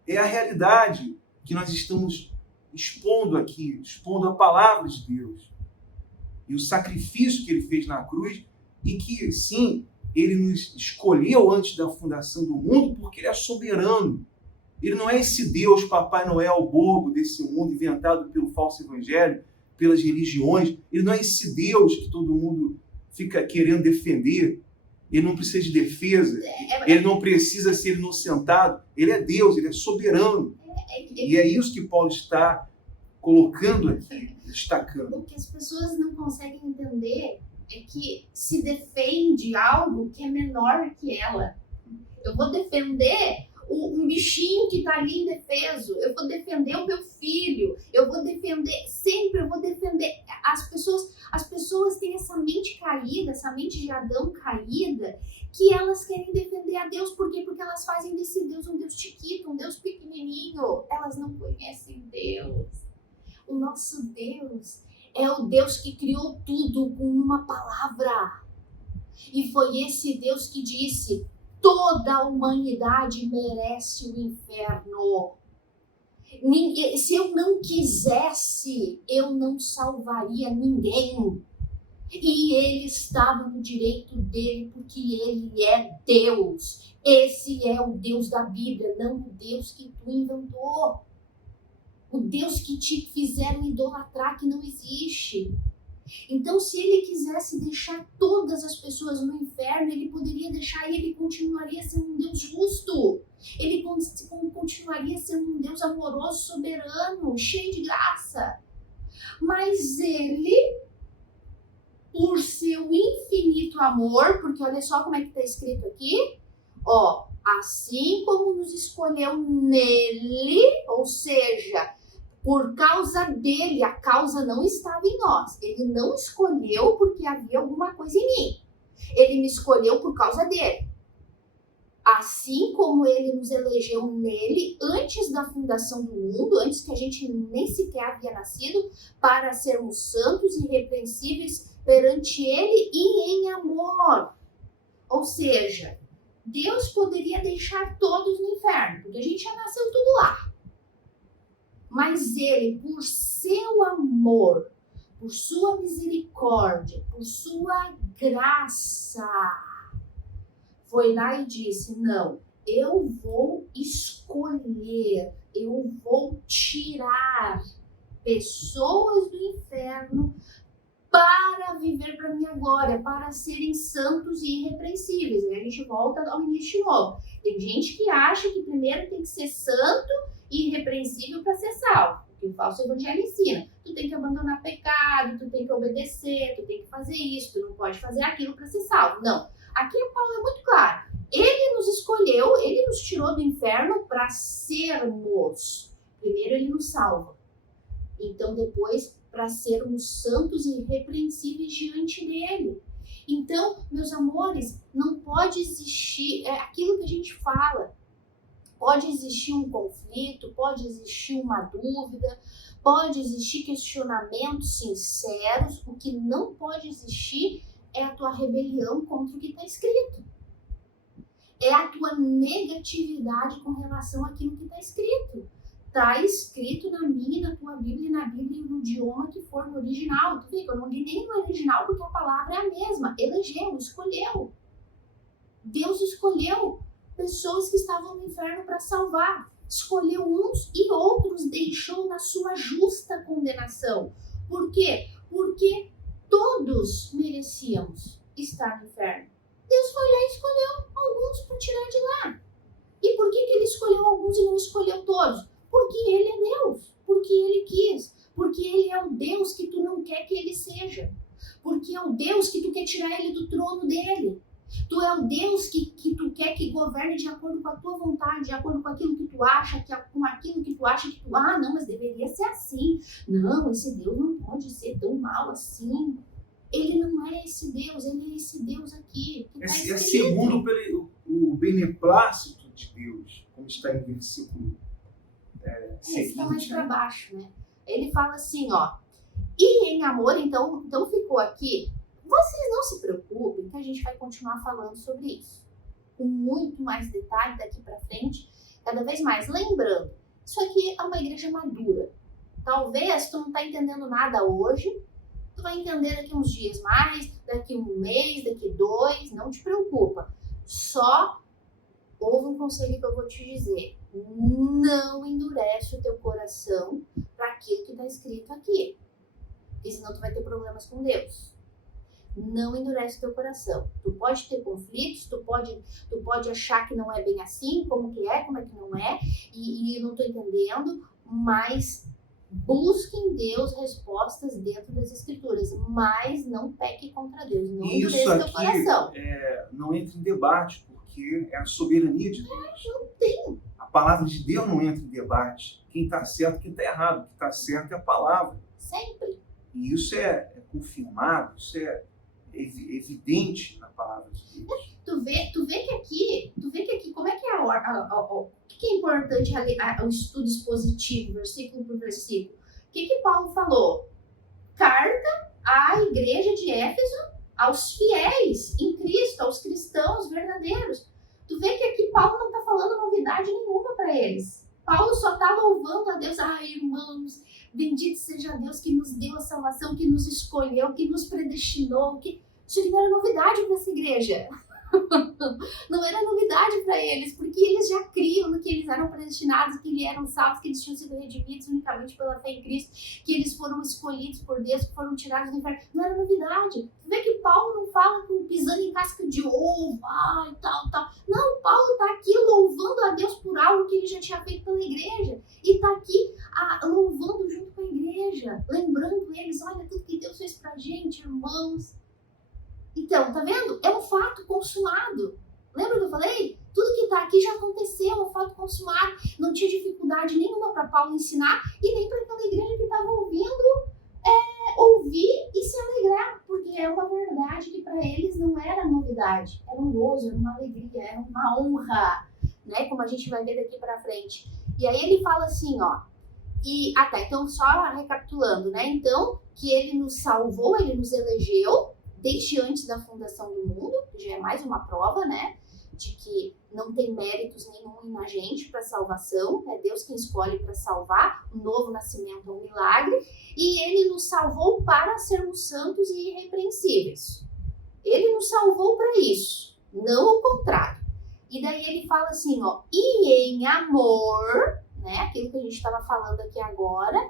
É a realidade que nós estamos expondo aqui, expondo a palavra de Deus. E o sacrifício que ele fez na cruz, e que, sim, ele nos escolheu antes da fundação do mundo porque ele é soberano. Ele não é esse Deus Papai Noel bobo desse mundo inventado pelo falso evangelho, pelas religiões. Ele não é esse Deus que todo mundo fica querendo defender. Ele não precisa de defesa. Ele não precisa ser inocentado. Ele é Deus, ele é soberano. E é isso que Paulo está colocando aqui, destacando. O que as pessoas não conseguem entender é que se defende algo que é menor que ela. Eu vou defender um bichinho que está ali indefeso, eu vou defender o meu filho, eu vou defender as pessoas têm essa mente caída, essa mente de Adão caída, que elas querem defender a Deus. Por quê? Porque elas fazem desse Deus um Deus chiquito, um Deus pequenininho. Elas não conhecem Deus. O nosso Deus é o Deus que criou tudo com uma palavra. E foi esse Deus que disse: toda a humanidade merece o inferno. Se eu não quisesse, eu não salvaria ninguém. E ele estava no direito dele, porque ele é Deus. Esse é o Deus da Bíblia, não o Deus que tu inventou. O Deus que te fizeram idolatrar, que não existe. Então, se ele quisesse deixar todas as pessoas no inferno, ele poderia deixar e ele continuaria sendo um Deus justo. Ele continuaria sendo um Deus amoroso, soberano, cheio de graça. Mas ele, por seu infinito amor, porque olha só como é que está escrito aqui, ó, assim como nos escolheu nele, ou seja, por causa dele, a causa não estava em nós. Ele não escolheu porque havia alguma coisa em mim. Ele me escolheu por causa dele. Assim como ele nos elegeu nele, antes da fundação do mundo, antes que a gente nem sequer havia nascido, para sermos santos e irrepreensíveis perante ele e em amor. Ou seja, Deus poderia deixar todos no inferno, porque a gente já nasceu tudo lá. Mas ele, por seu amor, por sua misericórdia, por sua graça, foi lá e disse, não, eu vou escolher, eu vou tirar pessoas do inferno para viver para a minha glória, para serem santos e irrepreensíveis. E a gente volta ao início de novo. Tem gente que acha que primeiro tem que ser santo e irrepreensível para ser salvo. Porque o falso evangelho ensina. Tu tem que abandonar pecado, tu tem que obedecer, tu tem que fazer isso, tu não pode fazer aquilo para ser salvo. Não. Aqui Paulo é muito claro. Ele nos escolheu, ele nos tirou do inferno para sermos. Primeiro ele nos salva. Então depois para sermos santos e irrepreensíveis diante dele. Então, meus amores, não pode existir, é aquilo que a gente fala, pode existir um conflito, pode existir uma dúvida, pode existir questionamentos sinceros, o que não pode existir é a tua rebelião contra o que está escrito. É a tua negatividade com relação àquilo que está escrito. Está escrito na minha e na tua Bíblia, e na Bíblia no idioma que for no original. Tu vê que eu não li nem no original porque a palavra é a mesma. Elegeu, escolheu. Deus escolheu pessoas que estavam no inferno para salvar. Escolheu uns e outros deixou na sua justa condenação. Por quê? Porque todos merecíamos estar no inferno. Deus foi lá e escolheu alguns para tirar de lá. E por que ele escolheu alguns e não escolheu todos? Porque ele é Deus, porque ele quis, porque ele é o Deus que tu não quer que ele seja, porque é o Deus que tu quer tirar ele do trono dele. Tu é o Deus que tu quer que governe de acordo com a tua vontade, de acordo com aquilo que tu acha, com aquilo que tu acha que tu... Ah, não, mas deveria ser assim. Não, esse Deus não pode ser tão mal assim. Ele não é esse Deus, ele é esse Deus aqui. É segundo o beneplácito de Deus, como está em versículo está mais para baixo, né? Ele fala assim, ó. E em amor, então ficou aqui. Vocês não se preocupem que a gente vai continuar falando sobre isso. Com muito mais detalhe daqui para frente, cada vez mais. Lembrando, isso aqui é uma igreja madura. Talvez tu não tá entendendo nada hoje, tu vai entender daqui uns dias mais, daqui um mês, daqui 2, não te preocupa. Só ouve um conselho que eu vou te dizer. Não endurece o teu coração para aquilo que está escrito aqui. Porque senão tu vai ter problemas com Deus. Não endurece o teu coração. Tu pode ter conflitos, tu pode achar que não é bem assim, como que não é, e não estou entendendo, mas busque em Deus respostas dentro das Escrituras, mas não peque contra Deus, não endurece o teu coração. Não entra em debate, porque é a soberania de Deus. Não tem. A palavra de Deus não entra em debate. Quem está certo, quem está errado. O que está certo é a palavra. Sempre. E isso é confirmado, isso é evidente na palavra de Deus. Tu vê que aqui, como é que é o que é importante o estudo expositivo, versículo por versículo? O que Paulo falou? Carta à igreja de Éfeso, aos fiéis em Cristo, aos cristãos verdadeiros. Tu vê que aqui Paulo não está falando novidade nenhuma para eles. Paulo só está louvando a Deus. Ai, irmãos, bendito seja Deus que nos deu a salvação, que nos escolheu, que nos predestinou. Isso aqui não era novidade para essa igreja. Não era novidade para eles, porque eles já criam no que eles eram predestinados, que eles eram salvos, que eles tinham sido redimidos unicamente pela fé em Cristo, que eles foram escolhidos por Deus, que foram tirados do inferno. Não era novidade. Tu vê que Paulo não fala pisando em casca de ovo, e tal, tal. Não, Paulo está aqui louvando a Deus por algo que ele já tinha feito pela igreja. E está aqui louvando junto com a igreja, lembrando eles, olha tudo que Deus fez pra gente, irmãos. Então, tá vendo? É um fato consumado. Lembra que eu falei? Tudo que está aqui já aconteceu, é um fato consumado. Não tinha dificuldade nenhuma para Paulo ensinar e nem para aquela igreja que estava ouvindo ouvir e se alegrar, porque é uma verdade que para eles não era novidade, era um gozo, era uma alegria, era uma honra, né? Como a gente vai ver daqui para frente. E aí ele fala assim, ó. Então só recapitulando, né? Então, que ele nos salvou, ele nos elegeu desde antes da fundação do mundo, já é mais uma prova, né, de que não tem méritos nenhum na gente para salvação, é Deus quem escolhe para salvar, o novo nascimento é um milagre, e ele nos salvou para sermos santos e irrepreensíveis. Ele nos salvou para isso, não o contrário. E daí ele fala assim, ó, e em amor, né, aquilo que a gente estava falando aqui agora,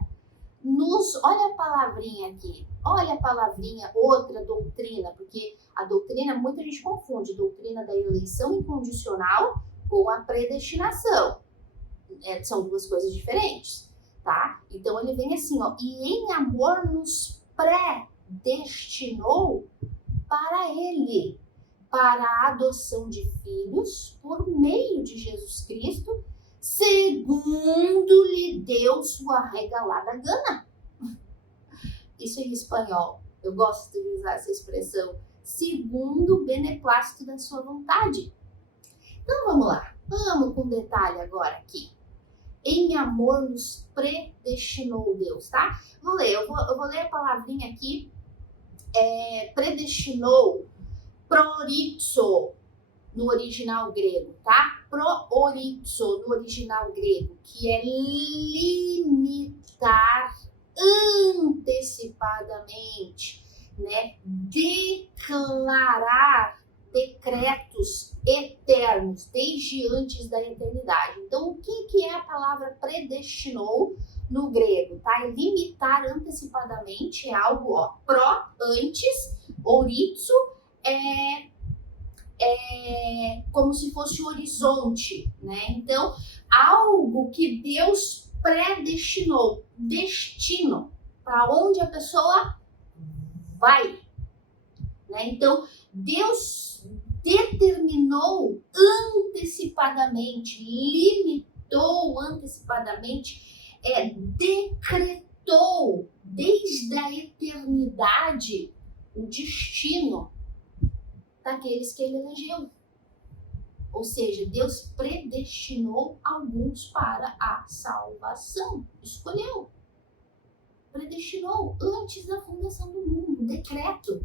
olha a palavrinha aqui, olha a palavrinha, outra doutrina, porque a doutrina, muita gente confunde doutrina da eleição incondicional com a predestinação. São duas coisas diferentes, tá? Então ele vem assim, ó, e em amor nos predestinou para ele, para a adoção de filhos por meio de Jesus Cristo, segundo lhe deu sua regalada gana. Isso em espanhol. Eu gosto de usar essa expressão. Segundo o beneplácito da sua vontade. Então vamos lá. Vamos com detalhe agora aqui. Em amor nos predestinou Deus, tá? Vou ler. Eu vou ler a palavrinha aqui. Predestinou. Prorizo. No original grego, tá? Proorizo, no original grego, que é limitar antecipadamente, né? Declarar decretos eternos, desde antes da eternidade. Então, o que é a palavra predestinou no grego, tá? É limitar antecipadamente, é algo, ó, antes, orizo, como se fosse o horizonte, né? Então, algo que Deus predestinou, destino, para onde a pessoa vai, né? Então, Deus determinou antecipadamente, limitou antecipadamente, decretou desde a eternidade o destino daqueles que ele elegeu. Ou seja, Deus predestinou alguns para a salvação. Escolheu. Predestinou antes da fundação do mundo. Decretos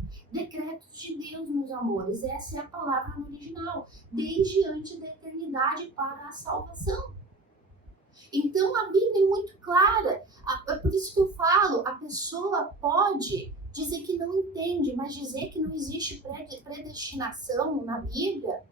de Deus, meus amores. Essa é a palavra no original. Desde antes da eternidade para a salvação. Então a Bíblia é muito clara. É por isso que eu falo, a pessoa pode dizer que não entende, mas dizer que não existe predestinação na Bíblia,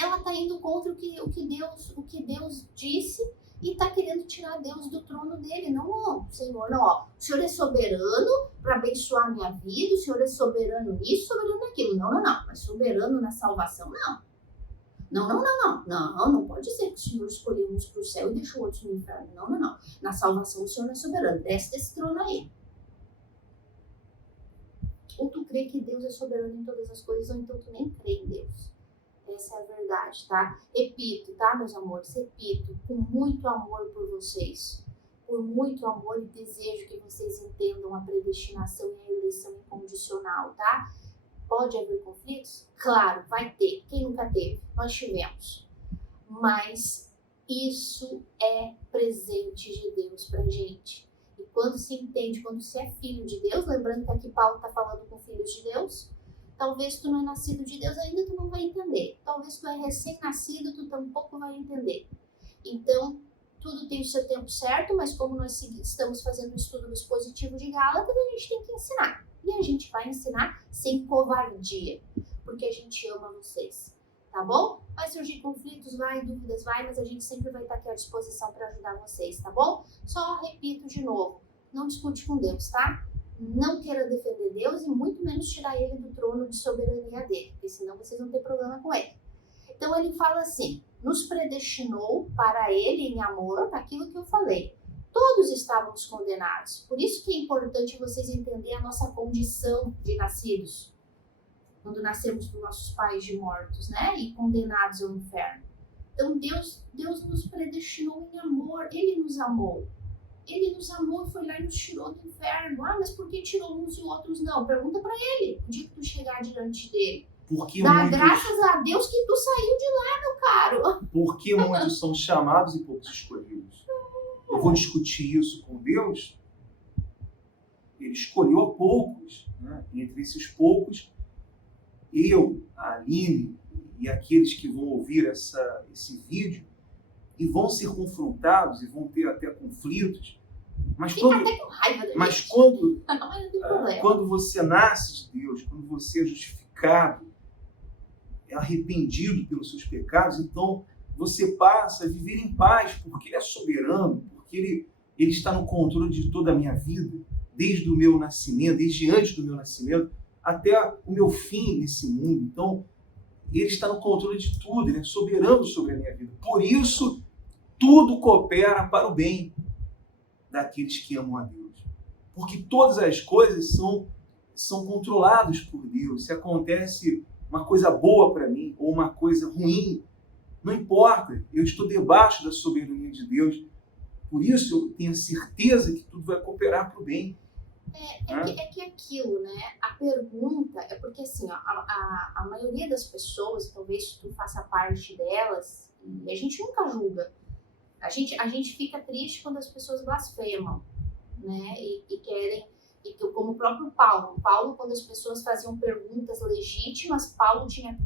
ela está indo contra o que Deus disse e está querendo tirar Deus do trono dele. Não, Senhor, não. Ó, o Senhor é soberano para abençoar a minha vida, o Senhor é soberano nisso, soberano naquilo. Não. Mas soberano na salvação, não. Não pode ser que o Senhor escolheu uns para o céu e deixou outros no inferno. Não. Na salvação o Senhor é soberano. Desce desse trono aí. Ou tu crê que Deus é soberano em todas as coisas, ou então tu nem crê em Deus. Essa é a verdade, tá? Repito, tá, meus amores? Repito, com muito amor por vocês. Por muito amor e desejo que vocês entendam a predestinação e a eleição incondicional, tá? Pode haver conflitos? Claro, vai ter. Quem nunca teve? Nós tivemos. Mas isso é presente de Deus pra gente. E quando se entende, quando você é filho de Deus, lembrando que aqui Paulo está falando com filhos de Deus, talvez tu não é nascido de Deus ainda, tu não vai entender. Talvez tu é recém-nascido, tu tampouco vai entender. Então, tudo tem o seu tempo certo, mas como nós estamos fazendo o estudo do expositivo de Gálatas, a gente tem que ensinar. E a gente vai ensinar sem covardia. porque a gente ama vocês, tá bom? Vai surgir conflitos, dúvidas, mas a gente sempre vai estar aqui à disposição para ajudar vocês, tá bom? Só repito de novo, não discute com Deus, tá? Não queira defender Deus e muito menos tirar ele do trono de soberania dele, porque senão vocês vão ter problema com ele. Então ele fala assim, nos predestinou para ele em amor, aquilo que eu falei. Todos estávamos condenados, por isso que é importante vocês entenderem a nossa condição de nascidos, quando nascemos dos nossos pais de mortos, né, e condenados ao inferno. Então Deus nos predestinou em amor, Ele nos amou. Ele nos amou, foi lá e nos tirou do inferno. Mas por que tirou uns e outros não? Pergunta para ele, o dia que tu chegar diante dele. Dá graças a Deus que tu saiu de lá, meu caro. Porque muitos são chamados e poucos escolhidos. Eu vou discutir isso com Deus. Ele escolheu a poucos, né? E entre esses poucos, eu, a Aline e aqueles que vão ouvir esse vídeo e vão ser confrontados e vão ter até conflitos. Mas fica até com raiva da mas gente. Quando você nasce de Deus, quando você é justificado, é arrependido pelos seus pecados, então você passa a viver em paz, porque Ele é soberano, porque Ele está no controle de toda a minha vida, desde o meu nascimento, desde antes do meu nascimento, até o meu fim nesse mundo. Então, Ele está no controle de tudo, Ele é soberano sobre a minha vida. Por isso, tudo coopera para o bem daqueles que amam a Deus. Porque todas as coisas são controladas por Deus. Se acontece uma coisa boa para mim ou uma coisa ruim, não importa, eu estou debaixo da soberania de Deus. Por isso eu tenho certeza que tudo vai cooperar para o bem. É que aquilo, né? A pergunta é porque assim, ó, a maioria das pessoas, talvez tu faça parte delas, e a gente nunca julga. A gente fica triste quando as pessoas blasfemam, né? E querem, como o próprio Paulo, quando as pessoas faziam perguntas legítimas, Paulo tinha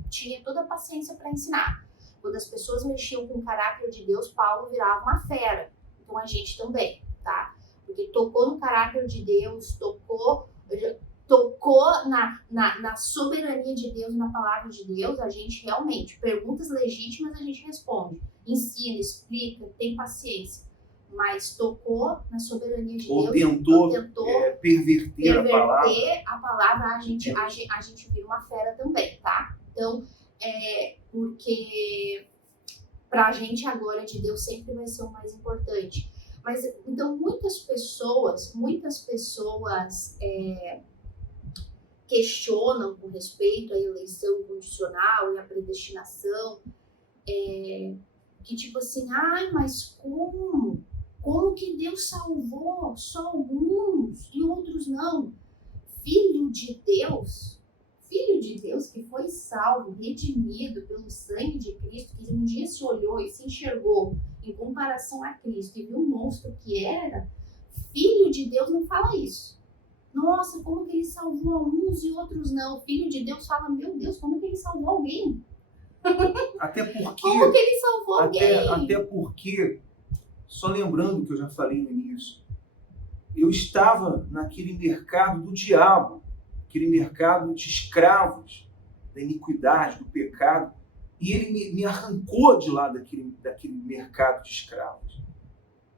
toda a paciência para ensinar. Quando as pessoas mexiam com o caráter de Deus, Paulo virava uma fera. Então a gente também, tá? Porque tocou no caráter de Deus, tocou na soberania de Deus, na palavra de Deus, a gente realmente, perguntas legítimas a gente responde, ensina, explica, tem paciência. Mas tocou na soberania de Deus, tentou perverter a palavra, a gente vira uma fera também, tá? Então, porque pra gente a glória de Deus sempre vai ser o mais importante. Mas, então, muitas pessoas questionam com respeito à eleição condicional e à predestinação, que tipo assim, mas como? Como que Deus salvou só alguns e outros não? Filho de Deus que foi salvo, redimido pelo sangue de Cristo, que um dia se olhou e se enxergou em comparação a Cristo e viu o monstro que era, filho de Deus não fala isso. Nossa, como que ele salvou uns e outros não? Filho de Deus fala, meu Deus, como que ele salvou alguém? Até porque... Como que ele salvou alguém? Até porque, só lembrando que eu já falei no início, eu estava naquele mercado do diabo, aquele mercado de escravos, da iniquidade, do pecado, e ele me arrancou de lá daquele mercado de escravos.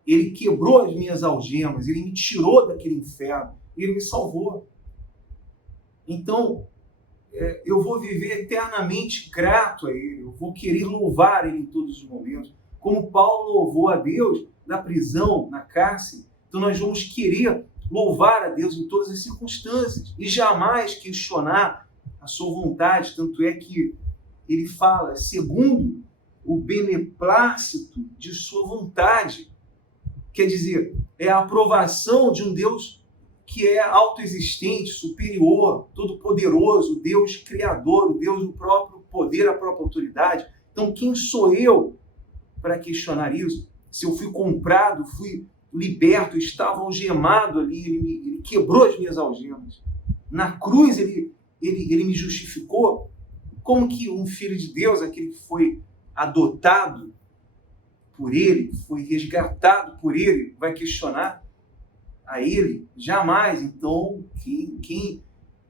Ele quebrou as minhas algemas, ele me tirou daquele inferno, e ele me salvou. Então, eu vou viver eternamente grato a Ele, eu vou querer louvar Ele em todos os momentos. Como Paulo louvou a Deus na prisão, na cárcere, então nós vamos querer louvar a Deus em todas as circunstâncias e jamais questionar a sua vontade. Tanto é que ele fala, segundo o beneplácito de sua vontade. Quer dizer, é a aprovação de um Deus que é autoexistente, superior, todo-poderoso, Deus criador, o Deus do próprio poder, a própria autoridade. Então, quem sou eu para questionar isso? Se eu fui comprado, fui liberto, estava algemado ali, ele quebrou as minhas algemas. Na cruz, ele me justificou. Como que um filho de Deus, aquele que foi adotado por ele, foi resgatado por ele, vai questionar a ele? Jamais. Então, quem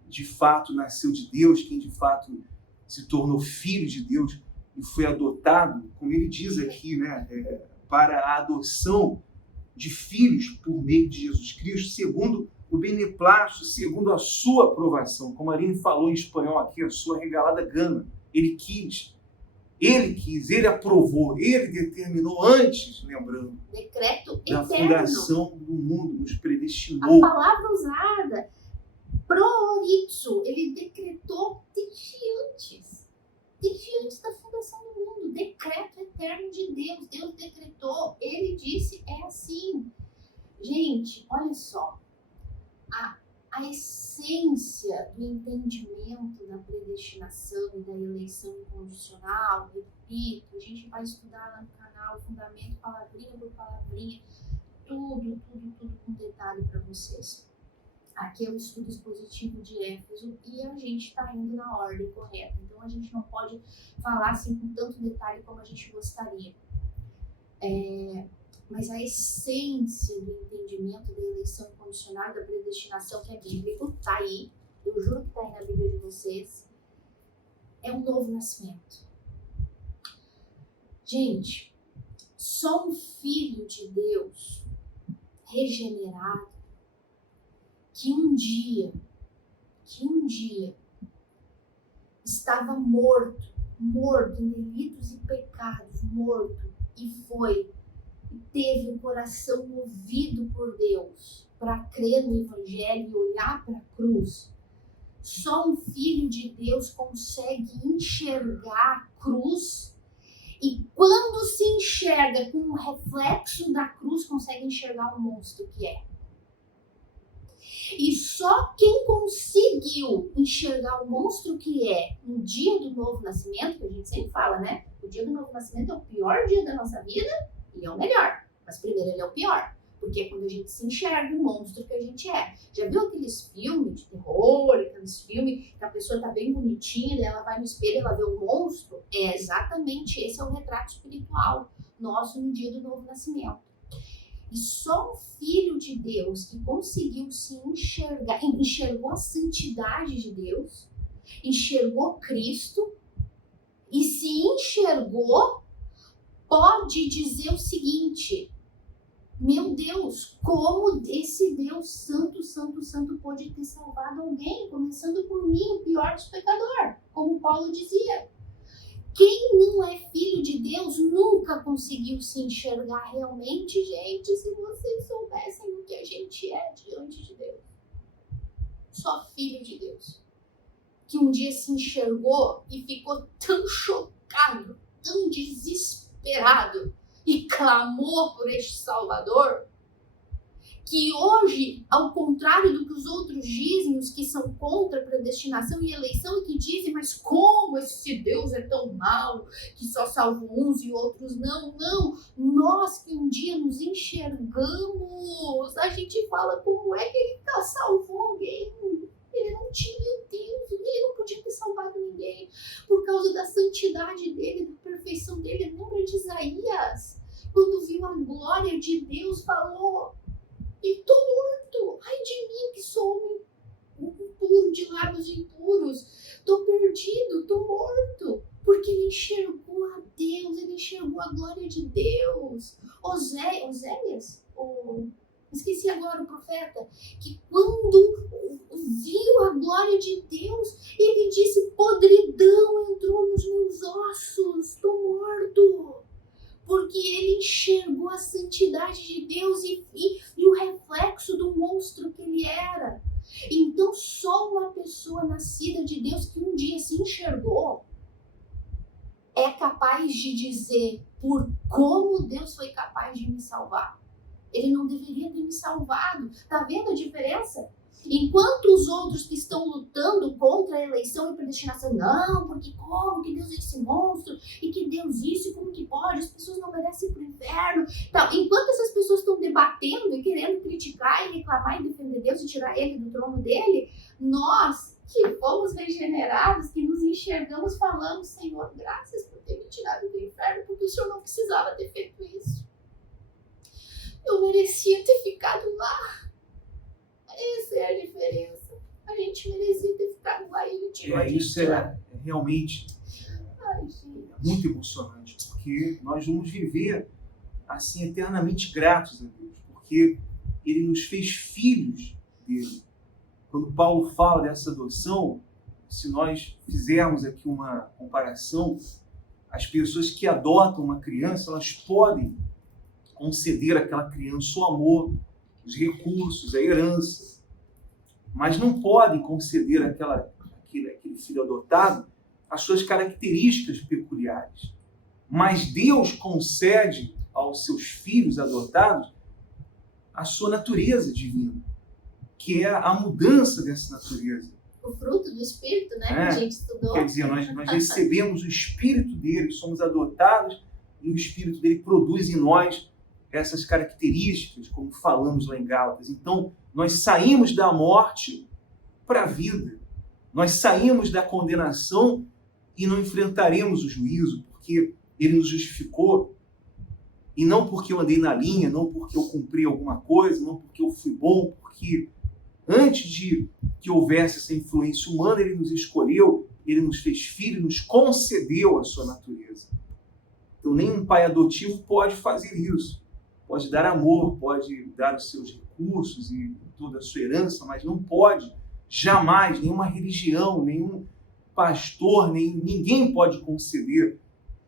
de fato nasceu de Deus, quem de fato se tornou filho de Deus e foi adotado, como ele diz aqui, né, para a adoção de filhos por meio de Jesus Cristo, segundo o beneplácito, segundo a sua aprovação. Como a Aline falou em espanhol aqui, a sua regalada gana. Ele quis, ele aprovou, ele determinou antes, lembrando, decreto da eterno. fundação do mundo, nos A predestinou. palavra usada, proritzo, ele decretou desde antes da fundação do mundo, decreto eterno de Deus. Deus decretou, ele disse, é assim. Gente, olha só, a essência do entendimento da predestinação e da eleição incondicional, repito, a gente vai estudar lá no canal, fundamento, palavrinha por palavrinha, tudo com detalhe para vocês. Aqui é o estudo expositivo de Éfeso e a gente está indo na ordem correta. Então a gente não pode falar assim com tanto detalhe como a gente gostaria. Mas a essência do entendimento da eleição incondicional, da predestinação, que é bíblico, está aí. Eu juro que está aí na Bíblia de vocês. É um novo nascimento. Gente, só um filho de Deus regenerado que um dia estava morto em delitos e pecados, morto, e teve o coração movido por Deus para crer no Evangelho e olhar para a cruz. Só um filho de Deus consegue enxergar a cruz e quando se enxerga com o reflexo da cruz, consegue enxergar o monstro que é. E só quem conseguiu enxergar o monstro que é no dia do novo nascimento, que a gente sempre fala, né? O dia do novo nascimento é o pior dia da nossa vida e é o melhor. Mas primeiro ele é o pior, porque é quando a gente se enxerga o monstro que a gente é. Já viu aqueles filmes de terror, aqueles filmes que a pessoa tá bem bonitinha, daí ela vai no espelho e ela vê um monstro? É exatamente esse é o retrato espiritual nosso no dia do novo nascimento. E só um filho de Deus que conseguiu se enxergar, enxergou a santidade de Deus, enxergou Cristo e se enxergou, pode dizer o seguinte: meu Deus, como esse Deus santo, santo, santo pode ter salvado alguém, começando por mim, o pior dos pecadores, como Paulo dizia. Quem não é filho de Deus nunca conseguiu se enxergar realmente, gente, se vocês soubessem o que a gente é diante de Deus. Só filho de Deus. Que um dia se enxergou e ficou tão chocado, tão desesperado e clamou por este Salvador, que hoje, ao contrário do que os outros dizem, os que são contra a predestinação e eleição, que dizem, mas como esse Deus é tão mau, que só salva uns e outros não, nós que um dia nos enxergamos, a gente fala, como é que ele salvou alguém? Ele não tinha Deus, ele não podia ter salvado ninguém, por causa da santidade dele, da perfeição dele. Lembra de Isaías? Quando viu a glória de Deus, falou: e tô morto, ai de mim que sou homem impuro, de lábios impuros, tô perdido, tô morto, porque ele enxergou a Deus, ele enxergou a glória de Deus. Oséias, esqueci agora o profeta, que quando viu a glória de Deus, ele disse: podridão entrou nos meus ossos, tô morto. Porque ele enxergou a santidade de Deus e o reflexo do monstro que ele era. Então, só uma pessoa nascida de Deus que um dia se enxergou é capaz de dizer por como Deus foi capaz de me salvar. Ele não deveria ter me salvado. Tá vendo a diferença? Enquanto os outros que estão lutando contra a eleição e predestinação, não, porque como que Deus é esse monstro, e que Deus isso, e como que pode, as pessoas não merecem ir pro inferno. Então, enquanto essas pessoas estão debatendo e querendo criticar e reclamar e defender Deus e tirar ele do trono dele, nós que fomos regenerados, que nos enxergamos, falamos: Senhor, graças por ter me tirado do inferno, porque o Senhor não precisava ter feito isso. Eu merecia ter ficado lá. Essa é a diferença. A gente merecia ter ficado lá e ele tirou. Isso é realmente muito emocionante, porque nós vamos viver assim eternamente gratos a Deus, porque Ele nos fez filhos dele. Quando Paulo fala dessa adoção, se nós fizermos aqui uma comparação, as pessoas que adotam uma criança, elas podem conceder àquela criança o amor, os recursos, a herança, mas não podem conceder àquele filho adotado as suas características peculiares. Mas Deus concede aos seus filhos adotados a sua natureza divina, que é a mudança dessa natureza. O fruto do Espírito, né? Que a gente estudou. Quer dizer, nós recebemos o Espírito dele, somos adotados e o Espírito dele produz em nós essas características, como falamos lá em Gálatas. Então, nós saímos da morte para a vida. Nós saímos da condenação e não enfrentaremos o juízo, porque ele nos justificou. E não porque eu andei na linha, não porque eu cumpri alguma coisa, não porque eu fui bom, porque antes de que houvesse essa influência humana, ele nos escolheu, ele nos fez filho, nos concedeu a sua natureza. Então, nenhum pai adotivo pode fazer isso. Pode dar amor, pode dar os seus recursos e toda a sua herança, mas não pode, jamais, nenhuma religião, nenhum pastor, ninguém pode conceder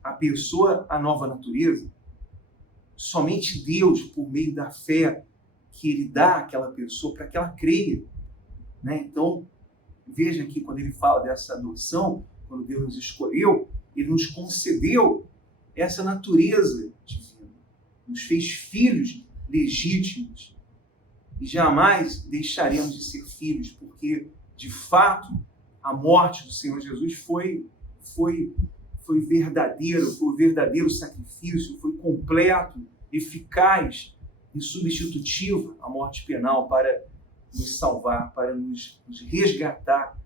à pessoa a nova natureza. Somente Deus, por meio da fé que Ele dá àquela pessoa, para que ela creia. Né? Então, veja aqui, quando ele fala dessa adoção, quando Deus nos escolheu, Ele nos concedeu essa natureza divina. Nos fez filhos legítimos. E jamais deixaremos de ser filhos, porque, de fato, a morte do Senhor Jesus foi verdadeira, foi um verdadeiro sacrifício, foi completo, eficaz e substitutivo à morte penal para nos salvar, para nos resgatar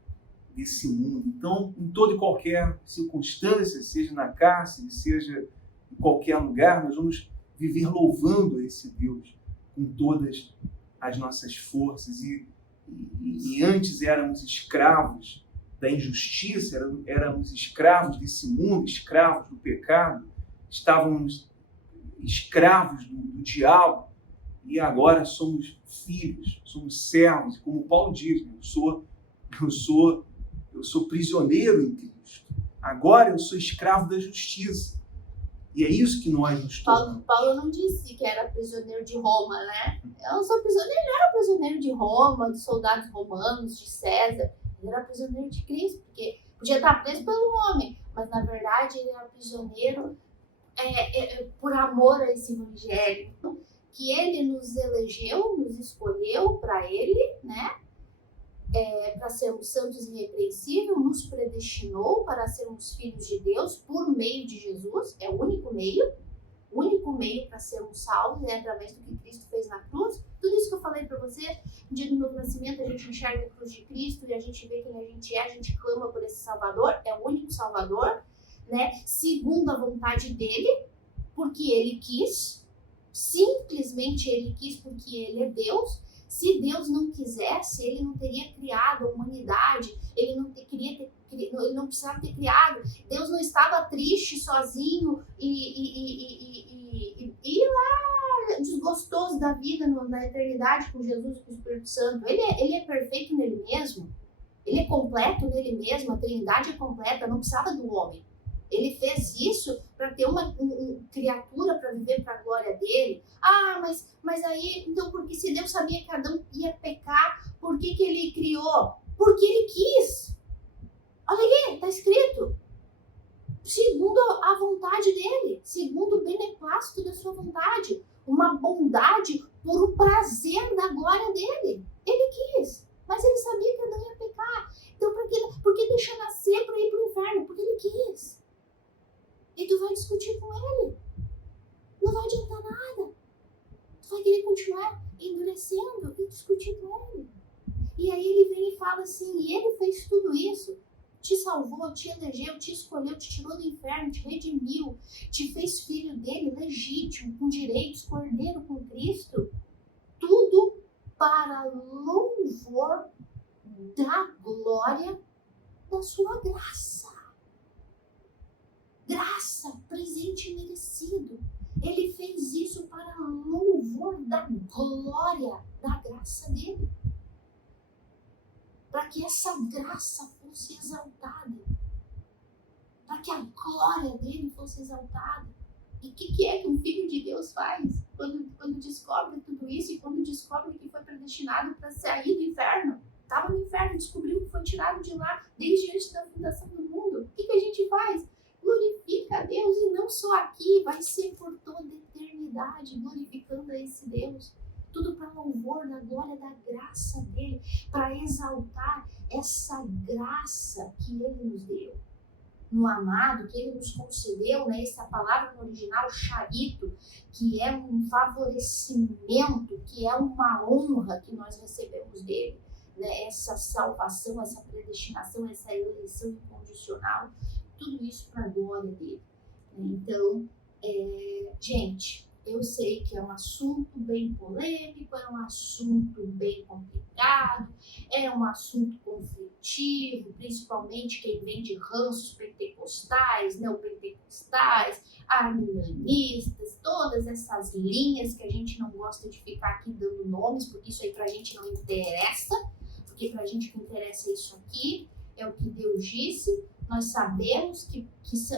desse mundo. Então, em toda e qualquer circunstância, seja na cárcere, seja em qualquer lugar, nós vamos viver louvando esse Deus com todas as nossas forças. E antes éramos escravos da injustiça, éramos escravos desse mundo, escravos do pecado, estávamos escravos do diabo, e agora somos filhos, somos servos, como Paulo diz, eu sou prisioneiro em Cristo, agora eu sou escravo da justiça, e é isso que nós nos tornamos. Paulo não disse que era prisioneiro de Roma, né? Eu sou prisioneiro, ele era prisioneiro de Roma, dos soldados romanos, de César. Ele era prisioneiro de Cristo, porque podia estar preso pelo homem, mas na verdade ele era prisioneiro por amor a esse evangelho, que ele nos elegeu, nos escolheu para ele, né? Para sermos santos e irrepreensíveis, nos predestinou para sermos filhos de Deus por meio de Jesus, é o único meio para sermos salvos, é através do que Cristo fez na cruz. Tudo isso que eu falei para você, no dia do novo nascimento, a gente enxerga a cruz de Cristo e a gente vê quem a gente clama por esse Salvador, é o único Salvador, né? Segundo a vontade dele, porque ele quis, simplesmente ele quis, porque ele é Deus. Se Deus não quisesse, ele não teria criado a humanidade, ele não precisava ter criado. Deus não estava triste, sozinho e lá desgostoso da vida na eternidade com Jesus e com o Espírito Santo. Ele é perfeito nele mesmo, ele é completo nele mesmo, a Trindade é completa, não precisava do homem. Ele fez isso para ter uma criatura para viver para a glória dele. Ah, mas aí, então, porque se Deus sabia que Adão ia pecar, por que ele criou? Porque ele quis. Olha aqui, está escrito. Segundo a vontade dele, segundo o beneplácito da sua vontade. Uma bondade por o prazer da glória dele. Ele quis, mas ele sabia que Adão ia pecar. Então, por que deixar nascer para ir para o inferno? Porque ele quis. E tu vai discutir com ele. Não vai adiantar nada. Tu vai querer continuar endurecendo e discutir com ele. E aí ele vem e fala assim, e ele fez tudo isso. Te salvou, te elegeu, te escolheu, te tirou do inferno, te redimiu, te fez filho dele, legítimo, com direitos, cordeiro com Cristo. Tudo para louvor da glória da sua graça. Graça, presente merecido. Ele fez isso para louvor da glória da graça dele. Para que essa graça fosse exaltada. Para que a glória dele fosse exaltada. E o que é que um filho de Deus faz quando descobre tudo isso e quando descobre que foi predestinado para sair do inferno? Estava no inferno, descobriu que foi tirado de lá desde antes da fundação do mundo. O que a gente faz? Glorifica a Deus, e não só aqui, vai ser por toda a eternidade, glorificando a esse Deus. Tudo para louvor da glória da graça dele, para exaltar essa graça que ele nos deu. No amado, que ele nos concedeu, né? Essa palavra no original, charito, que é um favorecimento, que é uma honra que nós recebemos dele. Né? Essa salvação, essa predestinação, essa eleição incondicional, tudo isso para a glória dele. Então, gente, eu sei que é um assunto bem polêmico, é um assunto bem complicado, é um assunto conflitivo, principalmente quem vem de ranços pentecostais, neopentecostais, arminianistas, todas essas linhas que a gente não gosta de ficar aqui dando nomes, porque isso aí pra gente não interessa, porque pra gente o que interessa é isso aqui, é o que Deus disse. Nós sabemos que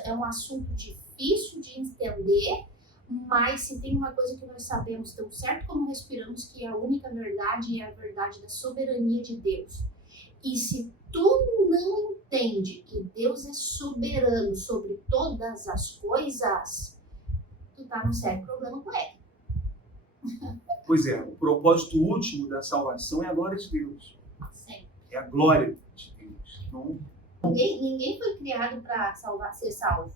é um assunto difícil de entender, mas se tem uma coisa que nós sabemos tão certo como respiramos, que a única verdade é a verdade da soberania de Deus. E se tu não entende que Deus é soberano sobre todas as coisas, tu tá num sério problema com ele. Pois é, o propósito último da salvação é a glória de Deus. Sim. É a glória de Deus. Então, ninguém foi criado para ser salvo.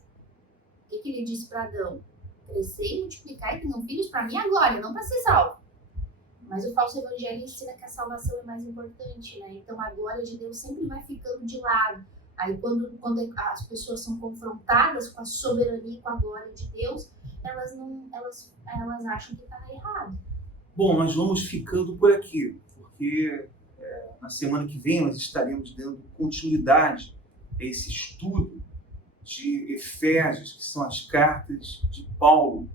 O que ele disse para Adão? Crescer e multiplicar e tenham filhos para minha glória, não para ser salvo. Mas o falso evangelho ensina que a salvação é mais importante, né? Então a glória de Deus sempre vai ficando de lado. Aí quando as pessoas são confrontadas com a soberania e com a glória de Deus, elas acham que está errado. Bom, nós vamos ficando por aqui, porque na semana que vem nós estaremos dando continuidade a esse estudo de Efésios, que são as cartas de Paulo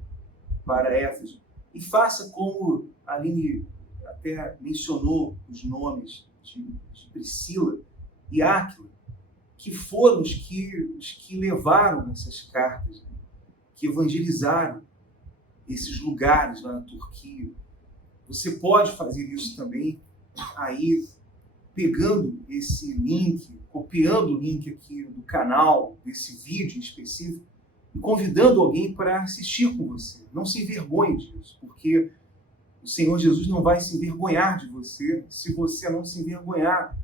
para Éfeso. E faça como a Aline até mencionou os nomes de Priscila e Áquila, que foram os que levaram essas cartas, né? Que evangelizaram esses lugares lá na Turquia. Você pode fazer isso também aí, pegando esse link, copiando o link aqui do canal, desse vídeo em específico, e convidando alguém para assistir com você. Não se envergonhe disso, porque o Senhor Jesus não vai se envergonhar de você se você não se envergonhar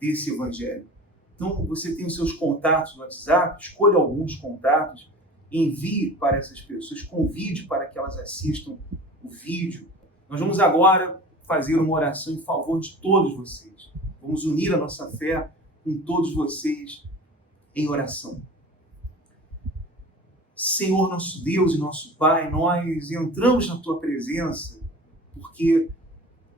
desse evangelho. Então, você tem os seus contatos no WhatsApp, escolha alguns contatos, envie para essas pessoas, convide para que elas assistam o vídeo. Nós vamos agora fazer uma oração em favor de todos vocês. Vamos unir a nossa fé com todos vocês em oração. Senhor, nosso Deus e nosso Pai, nós entramos na Tua presença porque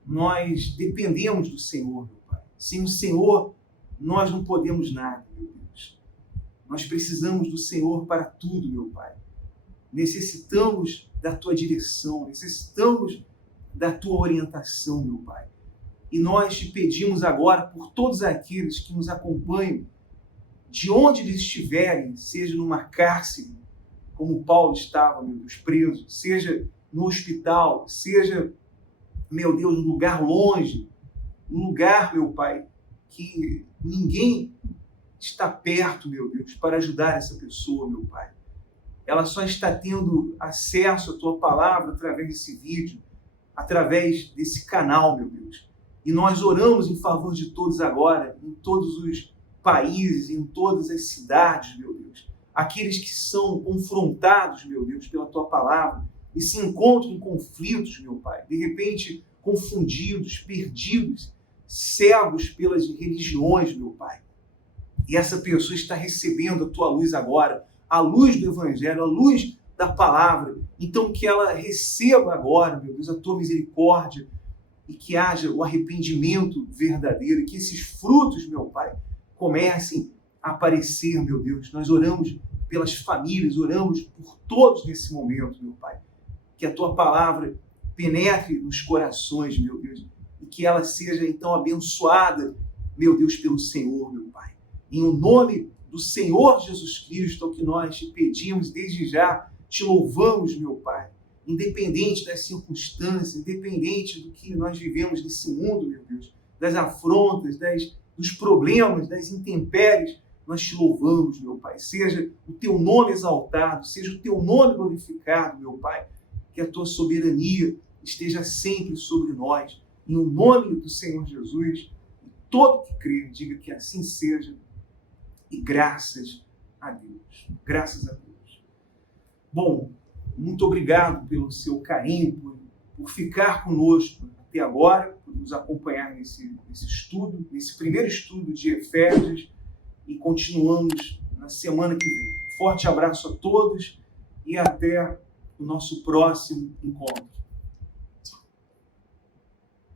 nós dependemos do Senhor, meu Pai. Sem o Senhor, nós não podemos nada, meu Deus. Nós precisamos do Senhor para tudo, meu Pai. Necessitamos da Tua direção, necessitamos da Tua orientação, meu Pai. E nós te pedimos agora por todos aqueles que nos acompanham, de onde eles estiverem, seja numa cárcere, como Paulo estava, meu Deus, preso, seja no hospital, seja, meu Deus, num lugar longe, num lugar, meu Pai, que ninguém está perto, meu Deus, para ajudar essa pessoa, meu Pai. Ela só está tendo acesso à Tua palavra através desse vídeo, através desse canal, meu Deus. E nós oramos em favor de todos agora, em todos os países, em todas as cidades, meu Deus. Aqueles que são confrontados, meu Deus, pela Tua palavra e se encontram em conflitos, meu Pai. De repente, confundidos, perdidos, cegos pelas religiões, meu Pai. E essa pessoa está recebendo a Tua luz agora, a luz do Evangelho, a luz da palavra. Então que ela receba agora, meu Deus, a Tua misericórdia e que haja o arrependimento verdadeiro e que esses frutos, meu Pai, comecem a aparecer, meu Deus. Nós oramos pelas famílias, oramos por todos nesse momento, meu Pai. Que a Tua palavra penetre nos corações, meu Deus, e que ela seja, então, abençoada, meu Deus, pelo Senhor, meu Pai. Em o nome do Senhor Jesus Cristo, é o que nós te pedimos desde já, te louvamos, meu Pai. Independente das circunstâncias, independente do que nós vivemos nesse mundo, meu Deus, das afrontas, dos problemas, das intempéries, nós te louvamos, meu Pai. Seja o teu nome exaltado, seja o teu nome glorificado, meu Pai. Que a tua soberania esteja sempre sobre nós. Em o nome do Senhor Jesus, e todo que crê, diga que assim seja. E graças a Deus. Graças a Deus. Bom, muito obrigado pelo seu carinho, por ficar conosco até agora, por nos acompanhar nesse estudo, nesse primeiro estudo de Efésios, e continuamos na semana que vem. Forte abraço a todos e até o nosso próximo encontro.